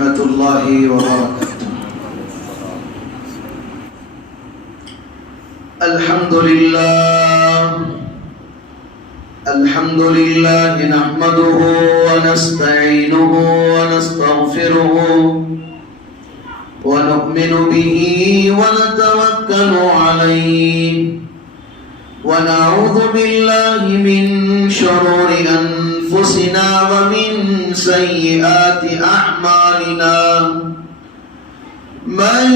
ورحمة الله وبركاته. الحمد لله نحمده ونستعينه ونستغفره ونؤمن به ونتوكل عليه ونعوذ بالله من شرور أنفسنا ومن سيئات أعمالنا من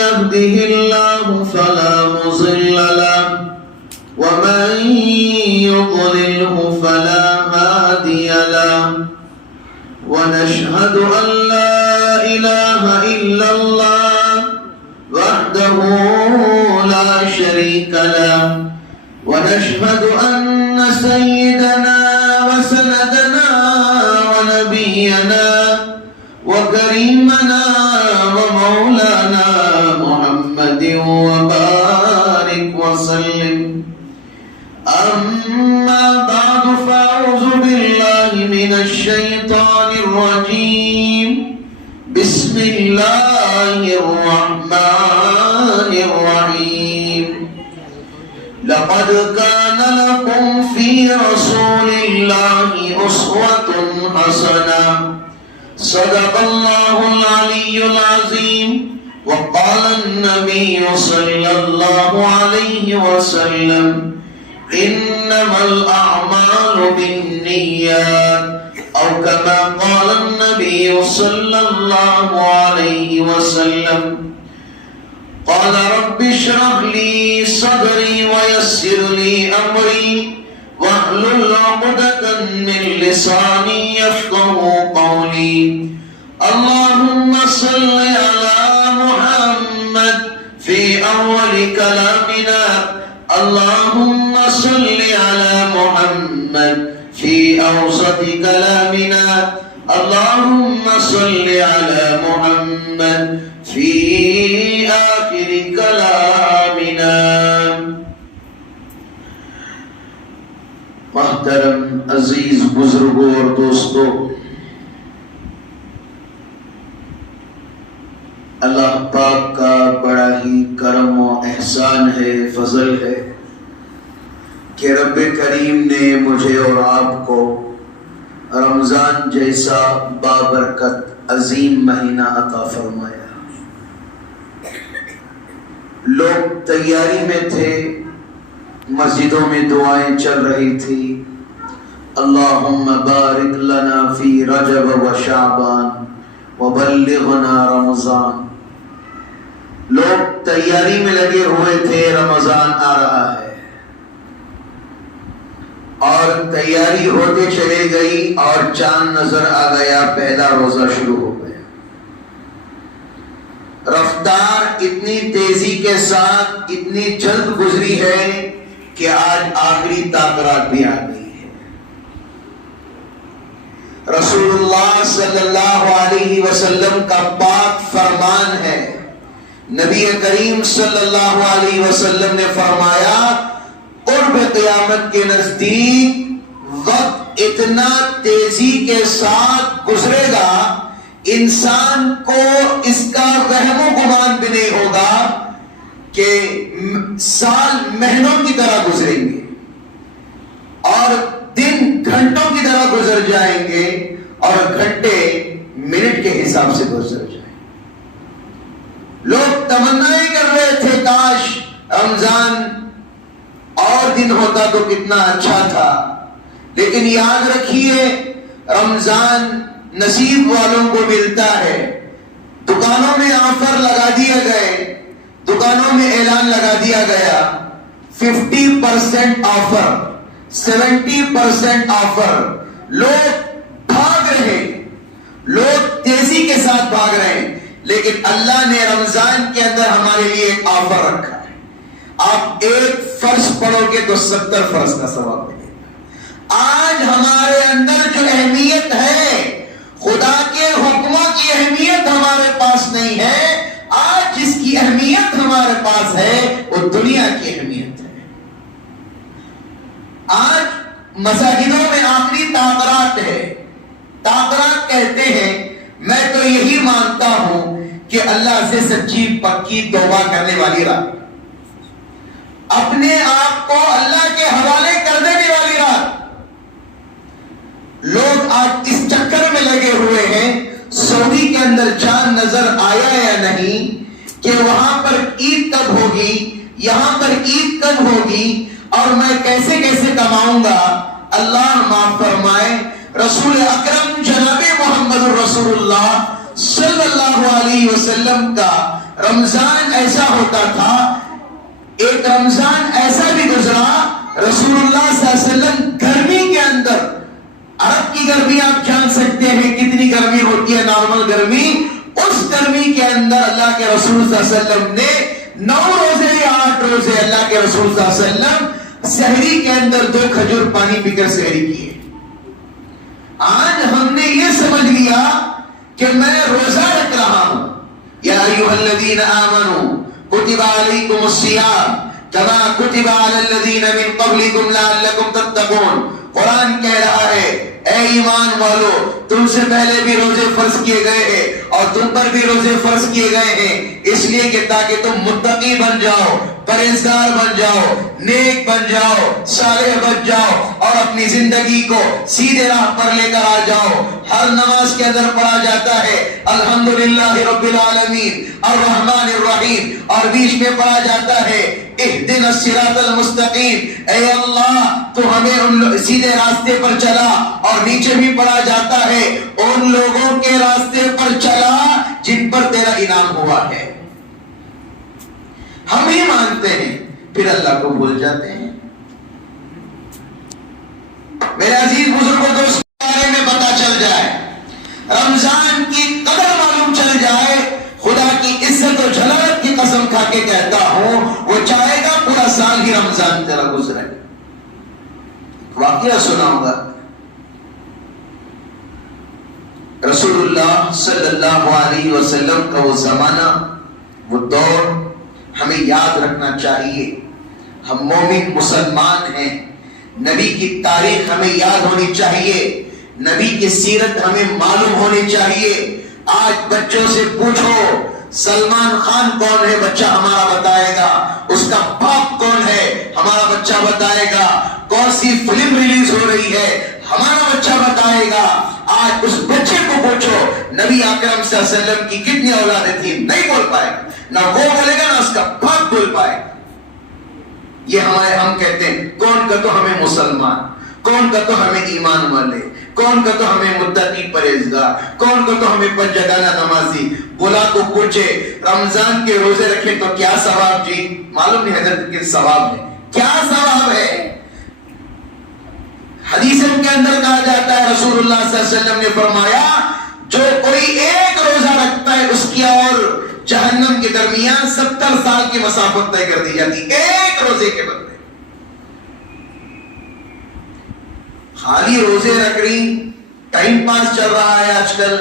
يهده الله فلا مضل له ومن يضلله فلا هادي له ونشهد أن لا إله إلا الله وحده لا شريك له ونشهد أن سيدنا وسندنا ونبينا وكريمنا ومولانا محمد وبارك وسلم. أما بعد فأعوذ بالله من الشيطان الرجيم. بسم الله الرحمن الرحيم. لقد كان لكم في رسول الله أسوة حسنة. صدق الله العلي العظيم. وقال النبي صلى الله عليه وسلم إنما الأعمال بالنيات أو كما قال النبي صلى الله عليه وسلم. قال رب اشرح لي صدري ويسر لي أمري واحلل عقدة من لساني يفقهوا قولي. اللهم صل على محمد في أول كلامنا. اللهم صل على محمد في أوسط كلامنا. اللهم صل على محمد في آخر كلامنا. محترم عزیز بزرگوں اور دوستوں، اللہ پاک کا بڑا ہی کرم و احسان ہے، فضل ہے کہ رب کریم نے مجھے اور آپ کو رمضان جیسا بابرکت عظیم مہینہ عطا فرمایا. لوگ تیاری میں تھے، مسجدوں میں دعائیں چل رہی تھی، اللہم بارک لنا فی رجب و شعبان وبلغنا رمضان. لوگ تیاری میں لگے ہوئے تھے، رمضان آ رہا ہے، اور تیاری ہوتے چلے گئی اور چاند نظر آ گیا، پہلا روزہ شروع ہو گیا. رفتار اتنی تیزی کے ساتھ اتنی جلد گزری ہے کہ آج آخری تاخیرات بھی آ گئی ہے. رسول اللہ صلی اللہ علیہ وسلم کا پاک فرمان ہے، نبی کریم صلی اللہ علیہ وسلم نے فرمایا قرب قیامت کے نزدیک وقت اتنا تیزی کے ساتھ گزرے گا، انسان کو اس کا وہم و گمان بھی نہیں ہوگا کہ سال مہینوں کی طرح گزریں گے اور دن گھنٹوں کی طرح گزر جائیں گے اور گھنٹے منٹ کے حساب سے گزر جائیں گے. لوگ تمنائیں کر رہے تھے کاش رمضان اور دن ہوتا تو کتنا اچھا تھا، لیکن یاد رکھیے رمضان نصیب والوں کو ملتا ہے. دکانوں میں آفر لگا دیا گئے، دکانوں میں اعلان لگا دیا گیا 50% آفر، 70% آفر. لوگ بھاگ رہے، لوگ تیزی کے ساتھ بھاگ رہے ہیں، لیکن اللہ نے رمضان کے اندر ہمارے لیے ایک آفر رکھا ہے. آپ ایک فرض پڑھو گے تو 70 فرض کا ثواب ملے گا. آج ہمارے اندر جو اہمیت ہے، خدا کے حکموں کی اہمیت ہمارے پاس نہیں ہے. آج جس کی اہمیت ہمارے پاس ہے وہ دنیا کی اہمیت ہے. آج مساجدوں میں آخری تاخیرات ہے. تاخیرات کہتے ہیں میں تو یہی مانتا ہوں کہ اللہ سے سچی پکی توبہ کرنے والی رات، اپنے آپ کو اللہ کے حوالے کر دینے والی رات۔ لوگ آج اس چکر میں لگے ہوئے ہیں سعودی کے اندر چاند نظر آیا یا نہیں، کہ وہاں پر عید کب ہوگی، یہاں پر عید کب ہوگی، اور میں کیسے کیسے کماؤں گا۔ اللہ معاف فرمائے، رسول اکرم جناب محمد رسول اللہ صلی اللہ علیہ وسلم کا رمضان ایسا ہوتا تھا، ایک رمضان ایسا بھی گزرا رسول اللہ صلی اللہ علیہ وسلم گرمی کے اندر، عرب کی گرمی آپ جان سکتے ہیں کتنی گرمی ہوتی ہے، نارمل گرمی، اس گرمی کے اندر اللہ کے رسول صلی اللہ علیہ وسلم نے 9 روزے یا 8 روزے اللہ کے رسول صلی اللہ علیہ وسلم سحری کے اندر 2 کھجور پانی پی کر سحری کیے۔ آج ہم نے یہ سمجھ لیا کہ میں روزہ رکھ رہا ہوں، یا ایھا الذین آمنوا کتب علیکم الصیام کما کتب علی الذین من قبلکم لعلکم تتقون۔ قرآن کہہ رہا ہے اے ایمان والو، تم سے پہلے بھی روزے فرض کیے گئے ہیں اور تم پر بھی روزے فرض کیے گئے ہیں، اس لیے کہ تاکہ تم متقی بن جاؤ، پرہیزگار بن جاؤ، نیک بن جاؤ، صالح بن جاؤ اور اپنی زندگی کو سیدھے راہ پر لے کر آ جاؤ۔ ہر نماز کے اندر پڑھا جاتا ہے الحمدللہ رب العالمین الرحمن الرحیم، اور بیچ میں پڑھا جاتا ہے اہدنا الصراط المستقیم، اے اللہ تو ہمیں سیدھے راستے پر چلا، اور نیچے بھی پڑھا جاتا ہے ان لوگوں کے راستے پر چلا جن پر تیرا انعام ہوا ہے۔ ہم ہی مانتے ہیں پھر اللہ کو بھول جاتے ہیں۔ میرے عزیز بزرگوں کو اس بارے میں پتا چل جائے، رمضان کی قدر معلوم چل جائے، خدا کی عزت و جلالت کی قسم کھا کے کہتا ہوں وہ چاہے گا پورا سال ہی رمضان تیرا گزرے۔ واقعہ سناؤں گا، رسول اللہ صلی اللہ علیہ وسلم کا وہ زمانہ، وہ دور ہمیں یاد رکھنا چاہیے۔ ہم مومن مسلمان ہیں، نبی کی تاریخ ہمیں یاد ہونی چاہیے، نبی کی سیرت ہمیں معلوم ہونی چاہیے۔ آج بچوں سے پوچھو سلمان خان کون ہے، بچہ ہمارا بتائے گا، اس کا باپ کون ہے ہمارا بچہ بتائے گا، کون سی فلم ریلیز ہو رہی ہے ہمارا بچہ بتائے گا۔ آج اس بچے کو پوچھو نبی اکرم صلی اللہ علیہ وسلم کی کتنی اولادیں تھیں، نہیں بول پائے گا، نہ وہ بولے گا نہ اس کا باپ بول پائے گا۔ یہ ہم کہتے ہیں کون کا تو ہمیں مسلمان، کون کا تو ہمیں ایمان والے، کون کا تو ہمیں متقی پرہیزگار، کون کا تو ہمیں پنجگانہ نمازی۔ بلا تو پوچھے رمضان کے روزے رکھے تو کیا ثواب، جی معلوم نہیں حضرت کے ثواب ہے، کیا ثواب ہے؟ حدیث کے اندر کہا جاتا ہے رسول اللہ صلی اللہ علیہ وسلم نے فرمایا جو کوئی ایک روزہ رکھتا ہے اس کی اور جہنم کے درمیان 70 سال کی مسافت طے کر دی جاتی، ایک روزے کے بدلے۔ خالی روزے رکھ رہی، ٹائم پاس چل رہا ہے، آج کل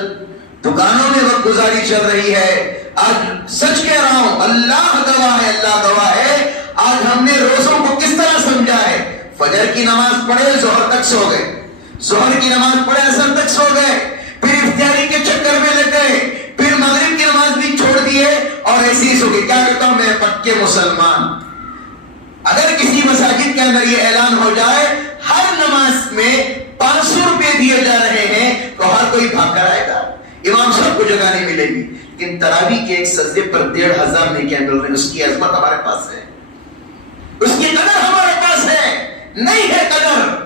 دکانوں میں وقت گزاری چل رہی ہے۔ آج سچ کہہ رہا ہوں، اللہ گواہ ہے، اللہ گواہ ہے، آج ہم نے روزوں کو کس طرح سمجھا ہے؟ فجر کی نماز پڑھے ظہر تک سو گئے، ظہر کی نماز پڑھے عصر تک سو گئے، پھر افطاری کے چکر میں لگ گئے، پھر مغرب کی نماز بھی چھوڑ دیے اور ایسے ہی سو گئے۔ کیا کرتا ہوں میں پکے مسلمان؟ اگر کسی مساجد کے اندر یہ اعلان ہو جائے ہر نماز میں 500 روپے دیے جا رہے ہیں تو ہر کوئی بھاگ کر آئے گا، امام صاحب کو جگہ نہیں ملے گی، لیکن تراویح کے ایک سجدے پر 1500 نیکیاں مل رہی ہیں۔ اس کی عظمت ہمارے پاس ہے، اس کی قدر ہمارے پاس ہے، نہیں ہے قدر۔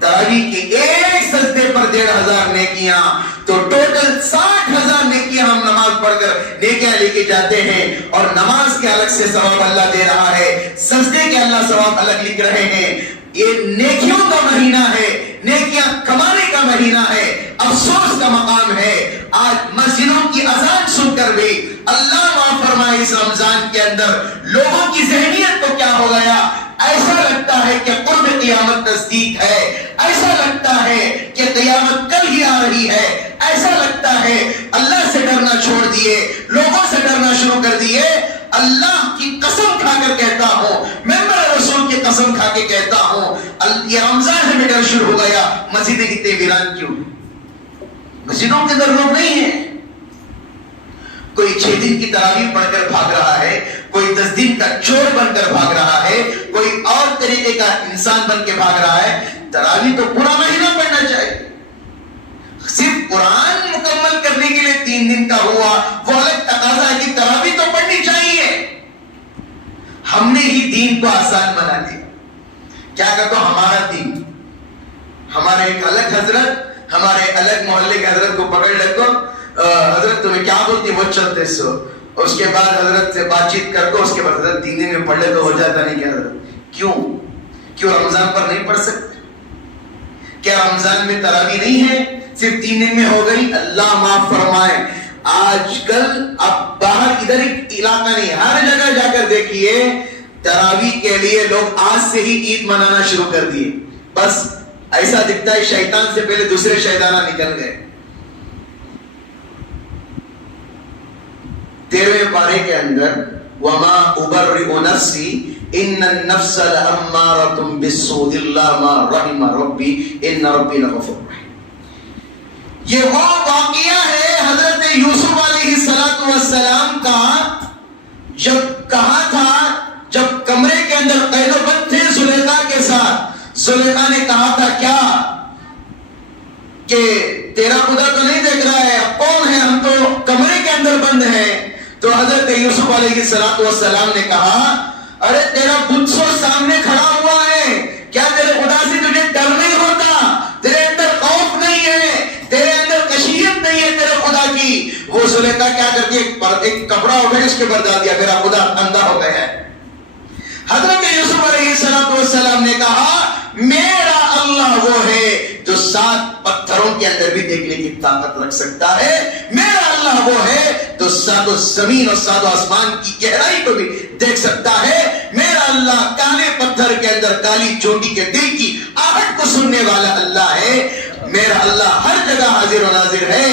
تراویح کے ایک سجدے پر 1500 نیکیاں، تو ٹوٹل 60,000 نیکیاں ہم نماز پڑھ کر نیکیاں لے کے جاتے ہیں، اور نماز کے الگ سے ثواب اللہ دے رہا ہے، سجدے کے اللہ ثواب الگ لکھ رہے ہیں۔ یہ نیکیوں کا مہینہ ہے، نیکیاں کمانے کا مہینہ ہے، افسوس کا مقام ہے آج مسجدوں کی اذان سن کر بھی اللہ معاف فرمائے اس رمضان کے اندر لوگوں کی ذہنیت کو کیا ہو گیا، ایسا لگتا ہے کہ قرب قیامت نزدیک ہے، ایسا لگتا ہے کہ قیامت کل ہی آ رہی ہے، ایسا لگتا ہے اللہ سے ڈرنا چھوڑ دیے، لوگوں سے ڈرنا شروع کر دیے۔ اللہ کی قسم کھا کر کہتا ہوں، ممبر رسول کی قسم کھا کے کہتا ہوں، یہ رمضان ہمیں ڈر شروع ہو گیا، مسجدیں کتنے ویران کیوں؟ مسجدوں کے اندر لوگ نہیں ہیں. کوئی 6 دن کی تراویح پڑھ کر بھاگ رہا ہے, کوئی 10 دن کا چور بن کر بھاگ رہا ہے, کوئی اور طریقے کا انسان بن کے بھاگ رہا ہے. تراویح تو پورا مہینہ پڑھنا چاہیے. صرف قرآن مکمل کرنے کے لیے 3 دن کا ہوا, وہ الگ تقاضا ہے کہ تراویح تو پڑھنی چاہیے. ہم نے ہی دین کو آسان بنا دیا. کیا کہتے ہو, ہمارا دین, ہمارے ایک الگ حضرت, ہمارے الگ محلے کے حضرت کو پکڑ لیتے, حضرت تمہیں کیا بولتی, وہ چلتے سو. اس کے بعد حضرت سے بات چیت کر دو, اس کے بعد حضرت 3 دن میں پڑھ لے تو ہو جاتا. نہیں کیا حضرت, کیوں رمضان پر نہیں پڑھ سکتے؟ کیا رمضان میں تراویح نہیں ہے, صرف 3 دن میں ہو گئی؟ اللہ معاف فرمائے. آج کل اب باہر ادھر علاقہ نہیں, ہر جگہ جا کر دیکھیے تراویح کے لیے لوگ آج سے ہی عید منانا شروع کر دیے. بس ایسا دکھتا ہے شیطان سے پہلے دوسرے شیطانہ نکل گئے. 13ویں پارے کے اندر وما ابرئ نفسی ان النفس لامارۃ بالسوء الا ما رحم ربی ان ربی لغفور رحیم. یہ وہ واقعہ ہے حضرت یوسف علیہ السلام کا, جب کہا تھا, جب کمرے کے اندر قید و بند تھے زلیخا کے ساتھ, زلیخا نے کہا تھا کیا کہ تیرا خدا تو نہیں دیکھ رہا ہے, کون ہے, ہم تو کمرے کے اندر بند ہیں. تو حضرت یوسف علیہ السلام نے کہا ارے تیرا بت سو سامنے کھڑا ہوا ہے, کیا تیرے خدا سے تجھے ڈر نہیں ہوتا, تیرے اندر خوف نہیں ہے, تیرے اندر خشیت نہیں ہے تیرے خدا کی. وہ زلیخا کیا کرتی ہے, ایک کپڑا اٹھا اس کے بتا دیا میرا خدا اندھا ہو گیا ہے. حضرت یوسف علیہ السلام نے کہا میرا اللہ وہ ہے جو 7 پتھروں کے اندر بھی دیکھنے کی طاقت رکھ سکتا ہے. میرا اللہ وہ ہے جو 7 زمین اور 7 آسمان کی گہرائی کو بھی دیکھ سکتا ہے. میرا اللہ کالے پتھر کے اندر کالی چوٹی کے دل کی آہٹ کو سننے والا اللہ ہے. میرا اللہ ہر جگہ حاضر و ناظر ہے,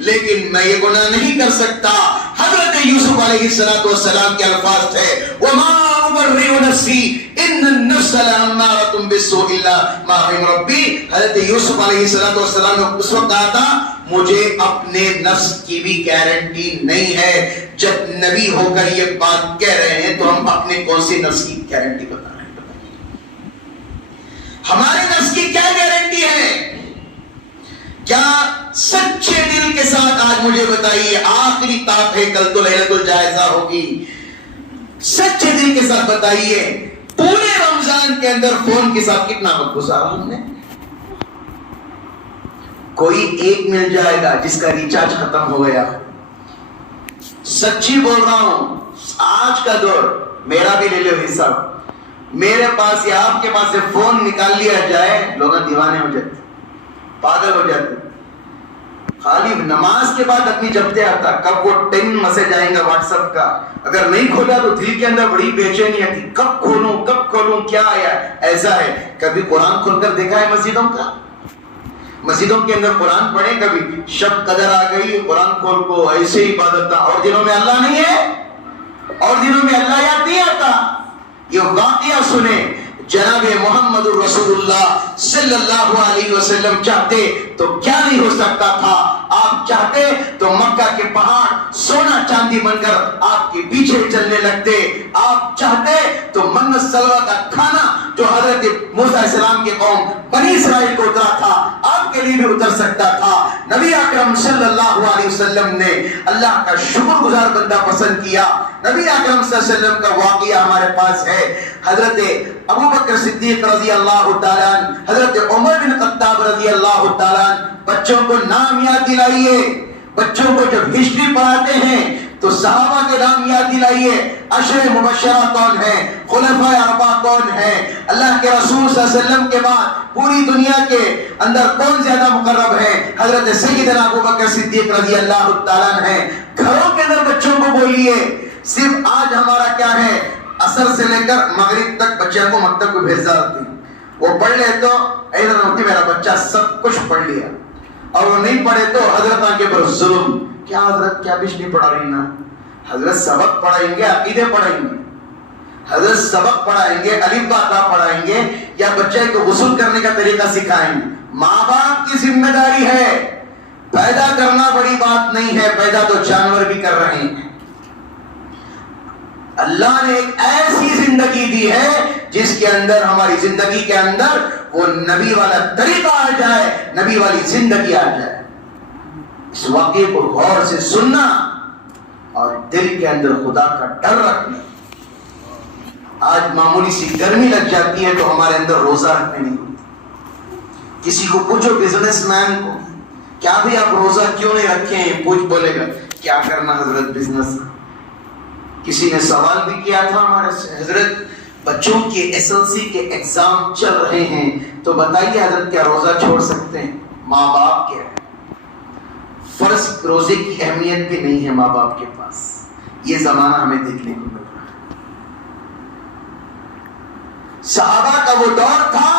لیکن میں یہ گناہ نہیں کر سکتا. حضرت یوسف علیہ السلام کے الفاظ تھے وما ابرئ نفسی ان النفس لامارۃ بالسوء الا ما رحم ربی. حضرت یوسف علیہ السلام نے اس وقت کہا تھا مجھے اپنے نفس کی بھی گارنٹی نہیں ہے. جب نبی ہو کر یہ بات کہہ رہے ہیں تو ہم اپنے کون سی نفس کی گارنٹی بتا رہے ہیں؟ ہمارے نفس کی کیا گارنٹی ہے؟ کیا سچے دل کے ساتھ آج مجھے بتائیے, آخری طاق ہے, کل تو لیلۃ الجائزہ ہوگی, سچے دل کے ساتھ بتائیے پورے رمضان کے اندر فون کے ساتھ کتنا وقت گزارا ہم نے؟ کوئی ایک مل جائے گا جس کا ریچارج ختم ہو گیا. سچی بول رہا ہوں, آج کا دور میرا بھی لے لو حساب, میرے پاس یا آپ کے پاس سے فون نکال لیا جائے لوگ دیوانے ہو جاتے, پاگل ہو جاتے. خالی نماز کے بعد اپنی جبتے آتا کب وہ 10 میسج آئیں گا واٹس ایپ کا, اگر نہیں کھولا تو دل کے اندر بڑی بے چینی آتی, کب کھولوں کیا آیا. ایسا ہے کبھی قرآن کھول کر دیکھا ہے مسجدوں کا, مسجدوں کے اندر قرآن پڑھیں, کبھی شب قدر آ گئی قرآن کھول کو ایسے ہی عبادت تھا, اور دنوں میں اللہ نہیں ہے, اور دنوں میں اللہ یاد نہیں آتا. یہ واقعہ سنیں, جناب محمد رسول اللہ صلی اللہ علیہ وسلم چاہتے تو کیا نہیں ہو سکتا تھا. آپ چاہتے تو مکہ کے پہاڑ سونا چاندی بن کر آپ کے پیچھے چلنے لگتے. آپ چاہتے تو منت سلوہ کا کھانا جو حضرت موسیٰ علیہ السلام کے قوم بنی اسرائیل کو اترا تھا آپ کے لیے بھی اتر سکتا تھا. نبی اکرم صلی اللہ علیہ وسلم نے اللہ کا شکر گزار بندہ پسند کیا. نبی اکرم صلی اللہ علیہ وسلم کا واقعہ ہمارے پاس ہے. حضرت ابو بکر صدیق رضی اللہ تعالیٰ عنہ, حضرت عمر بن خطاب رضی اللہ تعالیٰ عنہ, بچوں کو نام یاد دلائیے. بچوں کو جب ہسٹری پڑھاتے ہیں تو صحابہ کے نام یاد دلائیے. عشر مبشرہ کون ہیں, خلفاء اربعہ کون ہیں, اللہ کے رسول صلی اللہ علیہ وسلم کے بعد پوری دنیا کے اندر کون زیادہ مقرب ہیں؟ حضرت سیدنا ابو بکر صدیق رضی اللہ تعالیٰ عنہ ہیں. گھروں کے اندر بچوں کو بولیے. صرف آج ہمارا کیا ہے, عصر سے لے کر مغرب تک بچے کو مکتب کو بھیج دیتے ہیں, وہ پڑھ لے تو ایسا ہوتی میرا بچہ سب کچھ پڑھ لیا, اور وہ نہیں پڑھے تو حضرت کے پر ظلم. کیا حضرت کیا بھی نہیں پڑھا رہی نا, حضرت سبق پڑھائیں گے, عقیدے پڑھائیں گے, حضرت سبق پڑھائیں گے, الف با تا پڑھائیں گے, یا بچے کو غسل کرنے کا طریقہ سکھائیں گے. ماں باپ کی ذمہ داری ہے, پیدا کرنا بڑی بات نہیں ہے، پیدا تو جانور بھی کر رہے ہیں۔ اللہ نے ایک ایسی زندگی دی ہے جس کے اندر، ہماری زندگی کے اندر وہ نبی والا طریقہ آ جائے، نبی والی زندگی آ جائے۔ اس واقعے کو غور سے سننا اور دل کے اندر خدا کا ڈر رکھنا۔ آج معمولی سی گرمی لگ جاتی ہے تو ہمارے اندر روزہ رکھنے نہیں ہوتی۔ کسی کو پوچھو بزنس مین کو، کیا بھی آپ روزہ کیوں نہیں رکھے ہیں، پوچھ بولے گا کیا کرنا حضرت بزنس۔ کسی نے سوال بھی کیا تھا ہمارے سے، حضرت بچوں کے ایس ایل سی کے ایگزام چل رہے ہیں تو بتائیے حضرت کیا روزہ چھوڑ سکتے ہیں؟ ماں باپ کیا ہے، فرض روزے کی اہمیت بھی نہیں ہے ماں باپ کے پاس۔ یہ زمانہ ہمیں دیکھنے کو مل رہا ہے۔ صحابہ کا وہ دور تھا،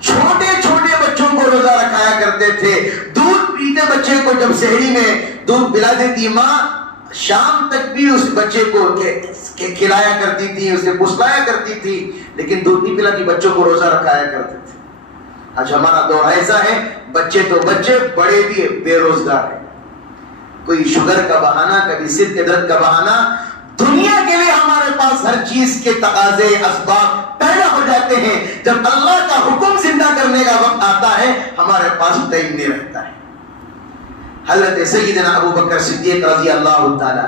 چھوٹے چھوٹے بچوں کو روزہ رکھایا کرتے تھے۔ دودھ پیتے بچے کو جب سحری میں دودھ پلا دیتی ماں، شام تک بھی اس بچے کو کھلایا کرتی تھی، اسے پسلایا کرتی تھی، لیکن دودھ نہیں پلاتی، بچوں کو روزہ رکھایا کرتے تھے۔ آج ہمارا دور ایسا ہے، بچے تو بچے، بڑے بھی بے روزگار ہیں۔ کوئی شوگر کا بہانہ، کبھی سر کے درد کا بہانہ۔ دنیا کے لیے ہمارے پاس ہر چیز کے تقاضے، اسباب پیدا ہو جاتے ہیں، جب اللہ کا حکم زندہ کرنے کا وقت آتا ہے ہمارے پاس ٹائم نہیں رہتا ہے۔ حضرت سیدنا ابو بکر صدیق رضی اللہ تعالیٰ،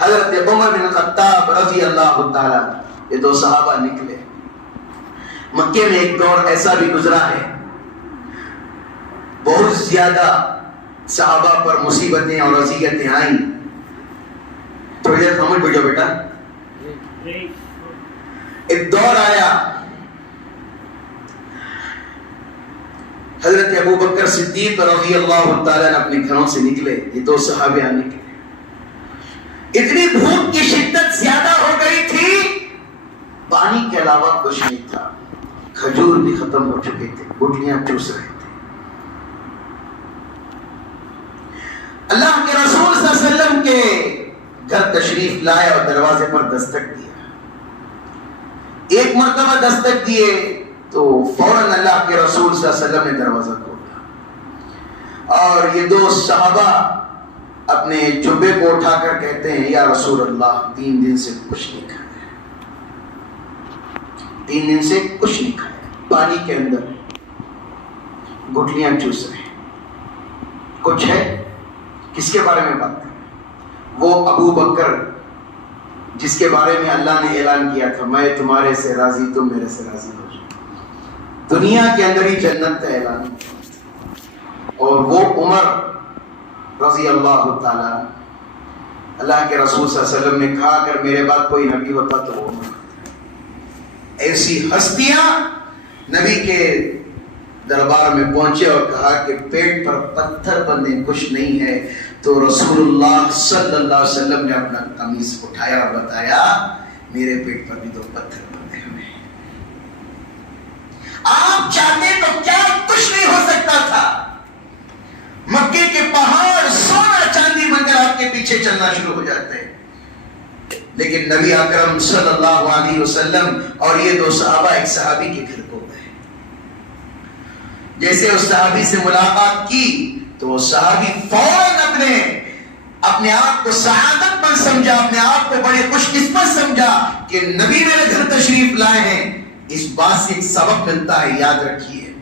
حضرت عمر بن خطاب رضی اللہ تعالیٰ، یہ دو صحابہ نکلے۔ مکے میں ایک دور ایسا بھی گزرا ہے، بہت زیادہ صحابہ پر مصیبتیں اور اذیتیں آئیں۔ تھوڑی دیر خاموش بیٹھو بیٹا۔ ایک دور آیا، حضرت ابو بکر صدیق رضی اللہ تعالیٰ نے اپنے گھروں سے نکلے، یہ دو صحابہ نکلے۔ اتنی بھوک کی شدت زیادہ ہو گئی تھی، پانی کے علاوہ کچھ نہیں تھا، کھجور بھی ختم ہو چکے تھے، گٹلیاں چوس رہے تھے۔ اللہ کے رسول صلی اللہ علیہ وسلم کے گھر تشریف لائے اور دروازے پر دستک دیا۔ ایک مرتبہ دستک دیے تو فوراً اللہ کے رسول صلی اللہ علیہ وسلم نے دروازہ کھولا، اور یہ دو صحابہ اپنے جبے کو اٹھا کر کہتے ہیں یا رسول اللہ 3 دن سے کچھ نہیں کھایا، 3 دن سے کچھ نہیں کھایا، پانی کے اندر گٹلیاں چوس رہے ہیں، کچھ ہے؟ کس کے بارے میں بات کریں؟ وہ ابو بکر جس کے بارے میں اللہ نے اعلان کیا تھا میں تمہارے سے راضی تم میرے سے راضی ہو جاؤ، دنیا کے اندر ہی جنت کا اعلان، اور وہ عمر رضی اللہ تعالیٰ، اللہ کے رسول صلی اللہ علیہ وسلم نے کہا اگر میرے بعد کوئی نبی ہوتا تو وہ عمر۔ ایسی ہستیاں نبی کے دربار میں پہنچے اور کہا کہ پیٹ پر پتھر بندے کچھ نہیں ہے، تو رسول اللہ صلی اللہ علیہ وسلم نے اپنا قمیص اٹھایا اور بتایا میرے پیٹ پر بھی 2 پتھر بندے ہوئے ہیں۔ آپ چاہتے تو کیا کچھ نہیں ہو سکتا تھا، مکے کے پہاڑ سونا چاندی بن کر آپ کے پیچھے چلنا شروع ہو جاتے ہیں، لیکن نبی اکرم صلی اللہ علیہ وسلم اور یہ 2 صحابہ ایک صحابی کے گھر کو گئے۔ جیسے اس صحابی سے ملاقات کی تو وہ صحابی فوراً اپنے آپ کو سعادت مند سمجھا، اپنے آپ کو بڑے خوش قسمت سمجھا کہ نبی میرے گھر تشریف لائے ہیں۔ اس بات سے ایک سبق ملتا ہے، یاد رکھیے،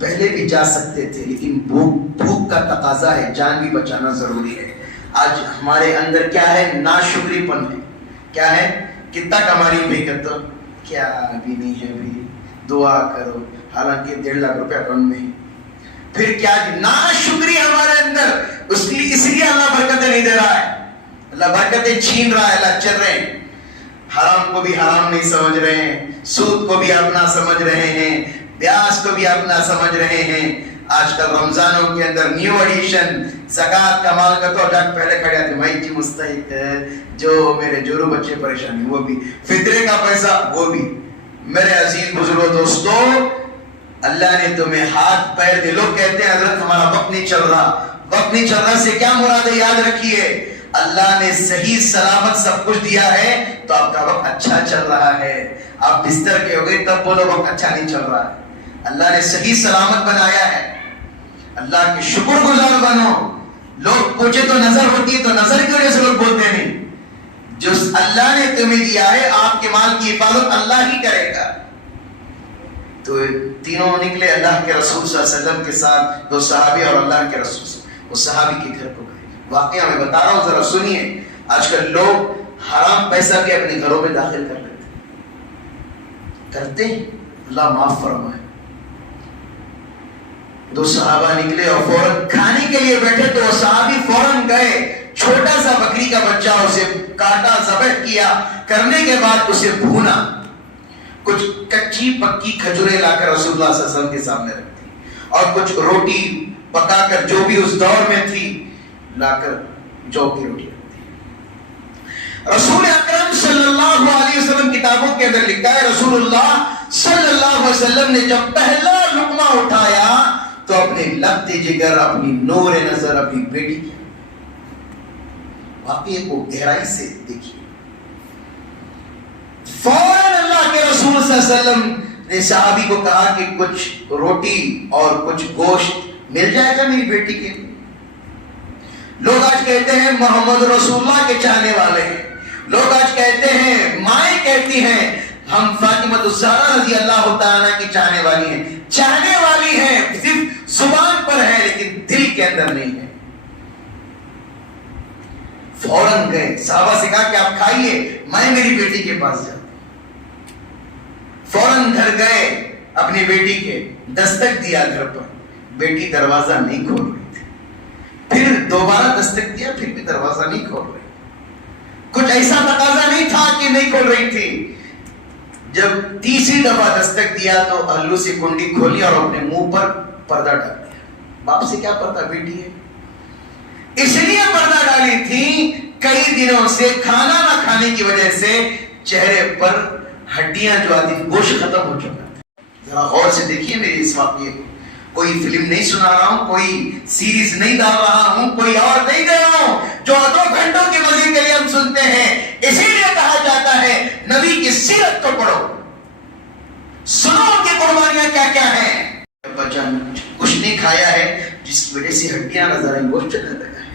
پہلے بھی جا سکتے تھے لیکن بھوک کا تقاضا ہے، جان بھی بچانا ضروری ہے۔ آج ہمارے اندر کیا ہے؟ ناشکری پن ہے۔ کیا ہے؟ کتنا کما رہی بھائی کہ تو کیا ابھی نہیں ہے، بھی دعا کرو، حالانکہ 1.5 لاکھ روپے اکاؤنٹ میں ہے۔ پھر کیا ناشکری ہمارے اندر، اس لیے اللہ برکتیں نہیں دے رہا ہے، اللہ برکتیں چھین رہا ہے، اللہ چل رہے ہیں، حرام کو بھی حرام نہیں سمجھ رہے ہیں، سود کو بھی اپنا سمجھ رہے ہیں، بیاج کو بھی اپنا سمجھ رہے ہیں۔ آج کل رمضانوں کے اندر نیو ایڈیشن زکوٰۃ کا مال کا تو جگ پہلے کھڑے آتے بھائی جی مستحق ہے، جو میرے جورو بچے پریشانی وہ بھی، فطرے کا پیسہ وہ بھی۔ میرے عزیز بزرگوں دوستو، اللہ نے تمہیں ہاتھ پیر دے، لوگ کہتے ہیں حضرت ہمارا وقت نہیں چل رہا، وقت نہیں چل رہا سے کیا مراد ہے؟ یاد رکھیے اللہ نے صحیح سلامت سب کچھ دیا ہے تو آپ کا وقت اچھا چل رہا ہے۔ آپ بستر کے ہو گئے تب بولو وقت اچھا نہیں چل رہا ہے، اللہ نے صحیح سلامت بنایا ہے۔ اللہ کے شکر گزار بنو. لوگ پوچھے تو نظر ہوتی ہے تو نظر کی وجہ سے لوگ بولتے نہیں. جو اللہ نے تمہیں دیا ہے آپ کے مال کی حفاظت اللہ ہی کرے گا. تو تینوں نکلے اللہ کے رسول صلی اللہ علیہ وسلم کے ساتھ, 2 صحابی اور اللہ کے رسول سے. وہ صحابی کے گھر کو گئے. واقعہ میں بتا رہا ہوں, ذرا سنیے. آج کل لوگ حرام پیسہ بھی اپنے گھروں میں داخل کر لیتے کرتے ہیں, اللہ معاف فرمائے. 2 صحابہ نکلے اور فوراً کھانے کے لیے بیٹھے تو وہ صحابی فوراً گئے, چھوٹا سا بکری کا بچہ اسے کاٹا, ذبح کیا, کرنے کے بعد اسے بھونا, کچھ کچی پکی کھجوریں لا کر رسول اللہ صلی اللہ علیہ وسلم کے سامنے رکھ دی, اور کچھ روٹی پکا کر جو بھی اس دور میں تھی لا کر جو کی روٹی رکھ دی. رسول اکرم صلی اللہ علیہ وسلم کتابوں کے اندر لکھا ہے, رسول اللہ صلی اللہ علیہ وسلم نے جب پہلا لقمہ اٹھایا تو اپنے لبِ جگر, اپنی نور نظر اپنی بیٹی کی واقعے کو گہرائی سے دیکھیے. فوراً اللہ کے رسول صلی اللہ علیہ وسلم نے صحابی کو کہا کہ کچھ روٹی اور کچھ گوشت مل جائے گا میری بیٹی کے لیے. لوگ آج کہتے ہیں محمد رسول اللہ کے چاہنے والے ہیں. لوگ آج کہتے ہیں, مائیں کہتی ہیں ہم فاطمہ الزہرا رضی اللہ تعالیٰ کی چاہنے والی ہیں. چاہنے والی ہیں, صرف زبان پر ہے لیکن دل کے اندر نہیں ہے. فوراً گئے, صحابہ سے کہا کہ آپ کھائیے, میں میری بیٹی کے پاس جاتا. فوراً گھر گئے, اپنی بیٹی کے دستک دیا گھر پر, بیٹی دروازہ نہیں کھول رہی تھی. پھر دوبارہ دستک دیا, پھر بھی دروازہ نہیں کھول رہی. کچھ ایسا تقاضا نہیں تھا کہ نہیں کھول رہی تھی. جب تیسری دفعہ دستک دیا تو ہلو سے کنڈی کھولی اور اپنے منہ پر پردہ ڈال دیا. باپ سے کیا پردہ, بیٹی ہے اس لیے پردہ ڈالی تھی. کئی دنوں سے کھانا نہ کھانے کی وجہ سے چہرے پر ہڈیاں جو آتی, گوشت ختم ہو چکا تھا. ذرا غور سے دیکھیے میری اس واقعے کو. کوئی فلم نہیں سنا رہا ہوں, کوئی سیریز نہیں ڈال رہا ہوں, کوئی اور نہیں دے رہا ہوں جو 2 گھنٹوں کے مزے کے لیے ہم سنتے ہیں. اسی لیے کہا جاتا ہے نبی کی سیرت کو پڑھو, سنو ان کی قربانیاں کیا کیا ہیں. بچہ کچھ نہیں کھایا ہے جس کی وجہ سے ہڈیاں نظر آئیں, گوشت چلنے لگا ہے,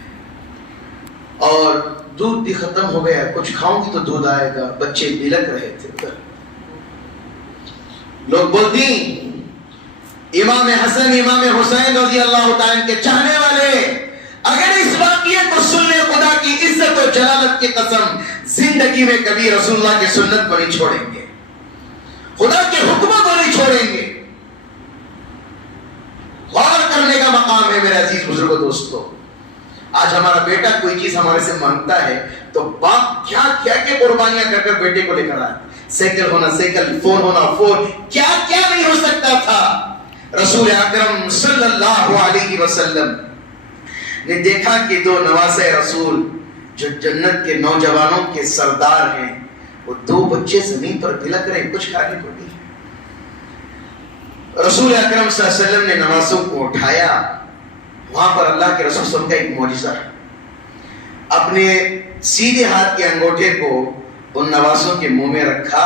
اور دودھ بھی ختم ہو گیا. کچھ کھاؤں گی تو دودھ آئے گا. بچے بلک رہے تھے. لوگ بولتی امام حسن امام حسین رضی اللہ تعالیٰ کے چاہنے والے, اگر اس واقعے کو سن لے, خدا کی عزت و جلالت کی قسم, زندگی میں کبھی رسول اللہ کی سنت کو نہیں چھوڑیں گے, خدا کے حکموں کو نہیں چھوڑیں گے. غور کرنے کا مقام ہے میرے عزیز بزرگوں دوستو. آج ہمارا بیٹا کوئی چیز ہمارے سے مانگتا ہے تو باپ کیا کیا کہ قربانیاں کر کر بیٹے کو لے کر آئے. سائیکل ہونا سائیکل, فون ہونا فون, کیا کیا نہیں ہو سکتا تھا. رسول اکرم صلی اللہ علیہ وسلم نے دیکھا کہ 2 نواسے رسول جو جنت کے نوجوانوں کے سردار ہیں, وہ 2 بچے زمین پر بلک رہے, کچھ کھانے کو نہیں. رسول اکرم صلی اللہ علیہ وسلم نے نواسوں کو اٹھایا. وہاں پر اللہ کے رسول صلی اللہ علیہ وسلم کا ایک معجزہ ہے. اپنے سیدھے ہاتھ کے انگوٹھے کو ان نواسوں کے منہ میں رکھا.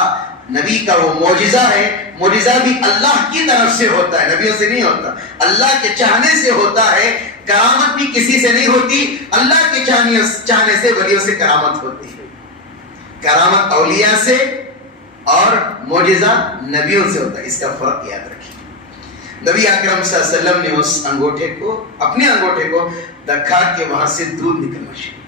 نبی کا وہ معجزہ ہے. معجزہ بھی اللہ کی طرف سے ہوتا ہے, نبیوں سے نہیں ہوتا. اللہ کے چاہنے سے ہوتا ہے. کرامت بھی کسی سے نہیں ہوتی, اللہ کے چاہنے سے ولیوں سے کرامت ہوتی ہے. کرامت اولیاء سے اور معجزہ نبیوں سے ہوتا ہے. اس کا فرق یاد رکھیے. نبی اکرم صلی اللہ علیہ وسلم نے اس انگوٹھے کو, اپنے انگوٹھے کو دکھا کہ وہاں سے دودھ نکلنا شروع.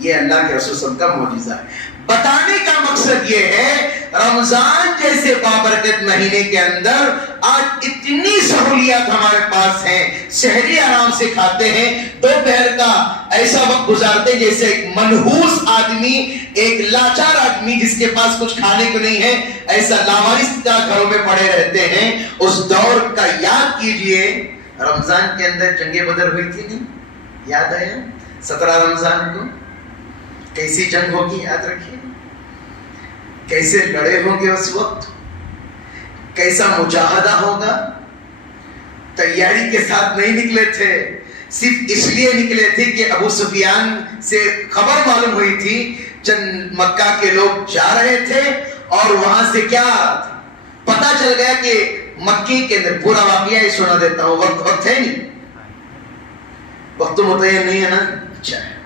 یہ اللہ کے رسول صلی اللہ علیہ وسلم کا معجزہ ہے. بتانے کا مقصد یہ ہے رمضان جیسے بابرکت مہینے کے اندر آج اتنی سہولیات ہمارے پاس ہیں. سحری آرام سے کھاتے ہیں, دوپہر کا ایسا وقت گزارتے جیسے ایک منحوس آدمی, ایک لاچار آدمی جس کے پاس کچھ کھانے کو نہیں ہے, ایسا لاوارث گھروں میں پڑے رہتے ہیں. اس دور کا یاد کیجئے. رمضان کے اندر جنگ بدر ہوئی تھی, نہیں یاد آیا؟ 17 رمضان کو کیسی جنگ ہوگی یاد رکھیے. کیسے لڑے ہوں گے اس وقت, کیسا مجاہدہ ہوگا. تیاری کے ساتھ نہیں نکلے تھے, صرف اس لیے نکلے تھے کہ ابو سفیان سے خبر معلوم ہوئی تھی چند مکہ کے لوگ جا رہے تھے, اور وہاں سے کیا پتا چل گیا کہ مکے کے اندر, پورا واقعہ ہی سنا دیتا ہوں, وقت ہے نہیں, وقت تو متعین نہیں ہے نا. اچھا ہے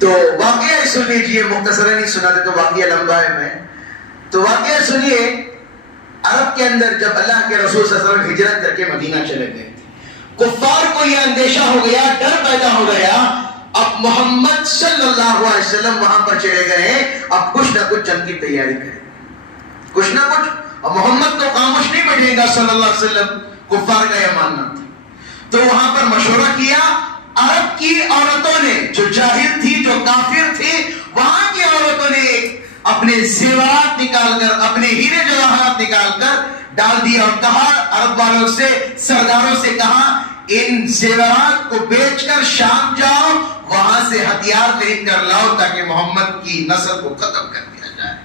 تو واقعہ سن لیجیے, مختصراً نہیں سنا دے تو واقعہ لمبا ہے. میں تو واقعہ سنیے. عرب کے اندر جب اللہ کے رسول صلی اللہ علیہ وسلم ہجرت کر کے مدینہ چلے گئے, کفار کو یہ اندیشہ ہو گیا, ڈر پیدا ہو گیا, اب محمد صلی اللہ علیہ وسلم وہاں پر چلے گئے, اب کچھ نہ کچھ جنگ کی تیاری کریں, کچھ نہ کچھ. اور محمد تو خاموش نہیں بیٹھے گا صلی اللہ علیہ وسلم, کفار کا یہ ماننا تھا. تو وہاں پر مشورہ کیا. عرب کی عورتوں نے, جو جاہل تھی, جو کافر تھی, وہاں کی عورتوں نے اپنے زیورات نکال کر, اپنے ہیرے جواہرات نکال کر ڈال دیا اور کہا, عرب والوں سے, سرداروں سے کہا, ان زیورات کو بیچ کر شام جاؤ, وہاں سے ہتھیار خرید کر لاؤ تاکہ محمد کی نسل کو ختم کر دیا جائے.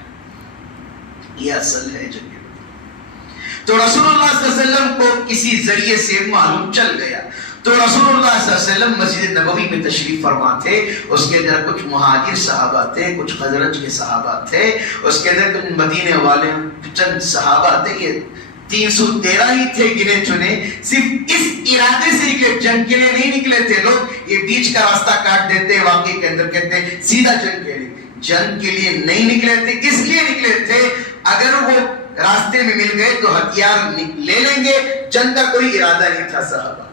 یہ اصل ہے جنگ. تو رسول اللہ صلی اللہ علیہ وسلم کو کسی ذریعے سے معلوم چل گیا. تو رسول اللہ صلی اللہ علیہ وسلم مسجد نبوی میں تشریف فرما تھے. اس کے اندر کچھ مہاجر صحابہ تھے, کچھ خزرج کے صحابہ تھے, اس کے اندر کچھ مدینے والے چند صحابہ تھے. یہ 313 ہی تھے گنے چنے. صرف اس ارادے سے کہ جنگ کے لیے نہیں نکلے تھے لوگ, یہ بیچ کا راستہ کاٹ دیتے, واقعے کے اندر کہتے ہیں سیدھا جنگ کے لیے. جنگ کے لیے نہیں نکلے تھے, کس لیے نکلے تھے؟ اگر وہ راستے میں مل گئے تو ہتھیار لے لیں گے. جنگ کا کوئی ارادہ نہیں تھا صحابہ.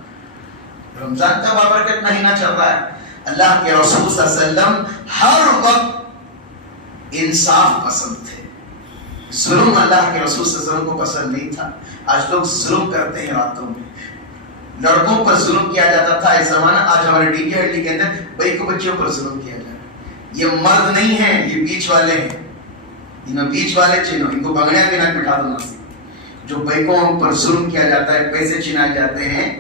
رمضان کا بابرکت مہینہ چل رہا ہے. اللہ کے رسول صلی اللہ علیہ وسلم ہر وقت انصاف پسند تھے. ظلم اللہ کے رسول صلی اللہ علیہ وسلم کو پسند نہیں تھا. آج لوگ ظلم کرتے ہیں راتوں میں, لڑکوں پر ظلم کیا جاتا تھا اس زمانہ. آج ہمارے ڈی کے ہڈی کے اندر بھائی کو بچوں پر ظلم کیا جا رہا ہے. یہ مرد نہیں ہیں, یہ بیچ والے ہیں. انہوں بیچ والے چینوں, ان کو بگڑیاں کے ناک بٹھا دو. جو بیکوں پر ظلم کیا جاتا ہے, پیسے چھنائے جاتے ہیں,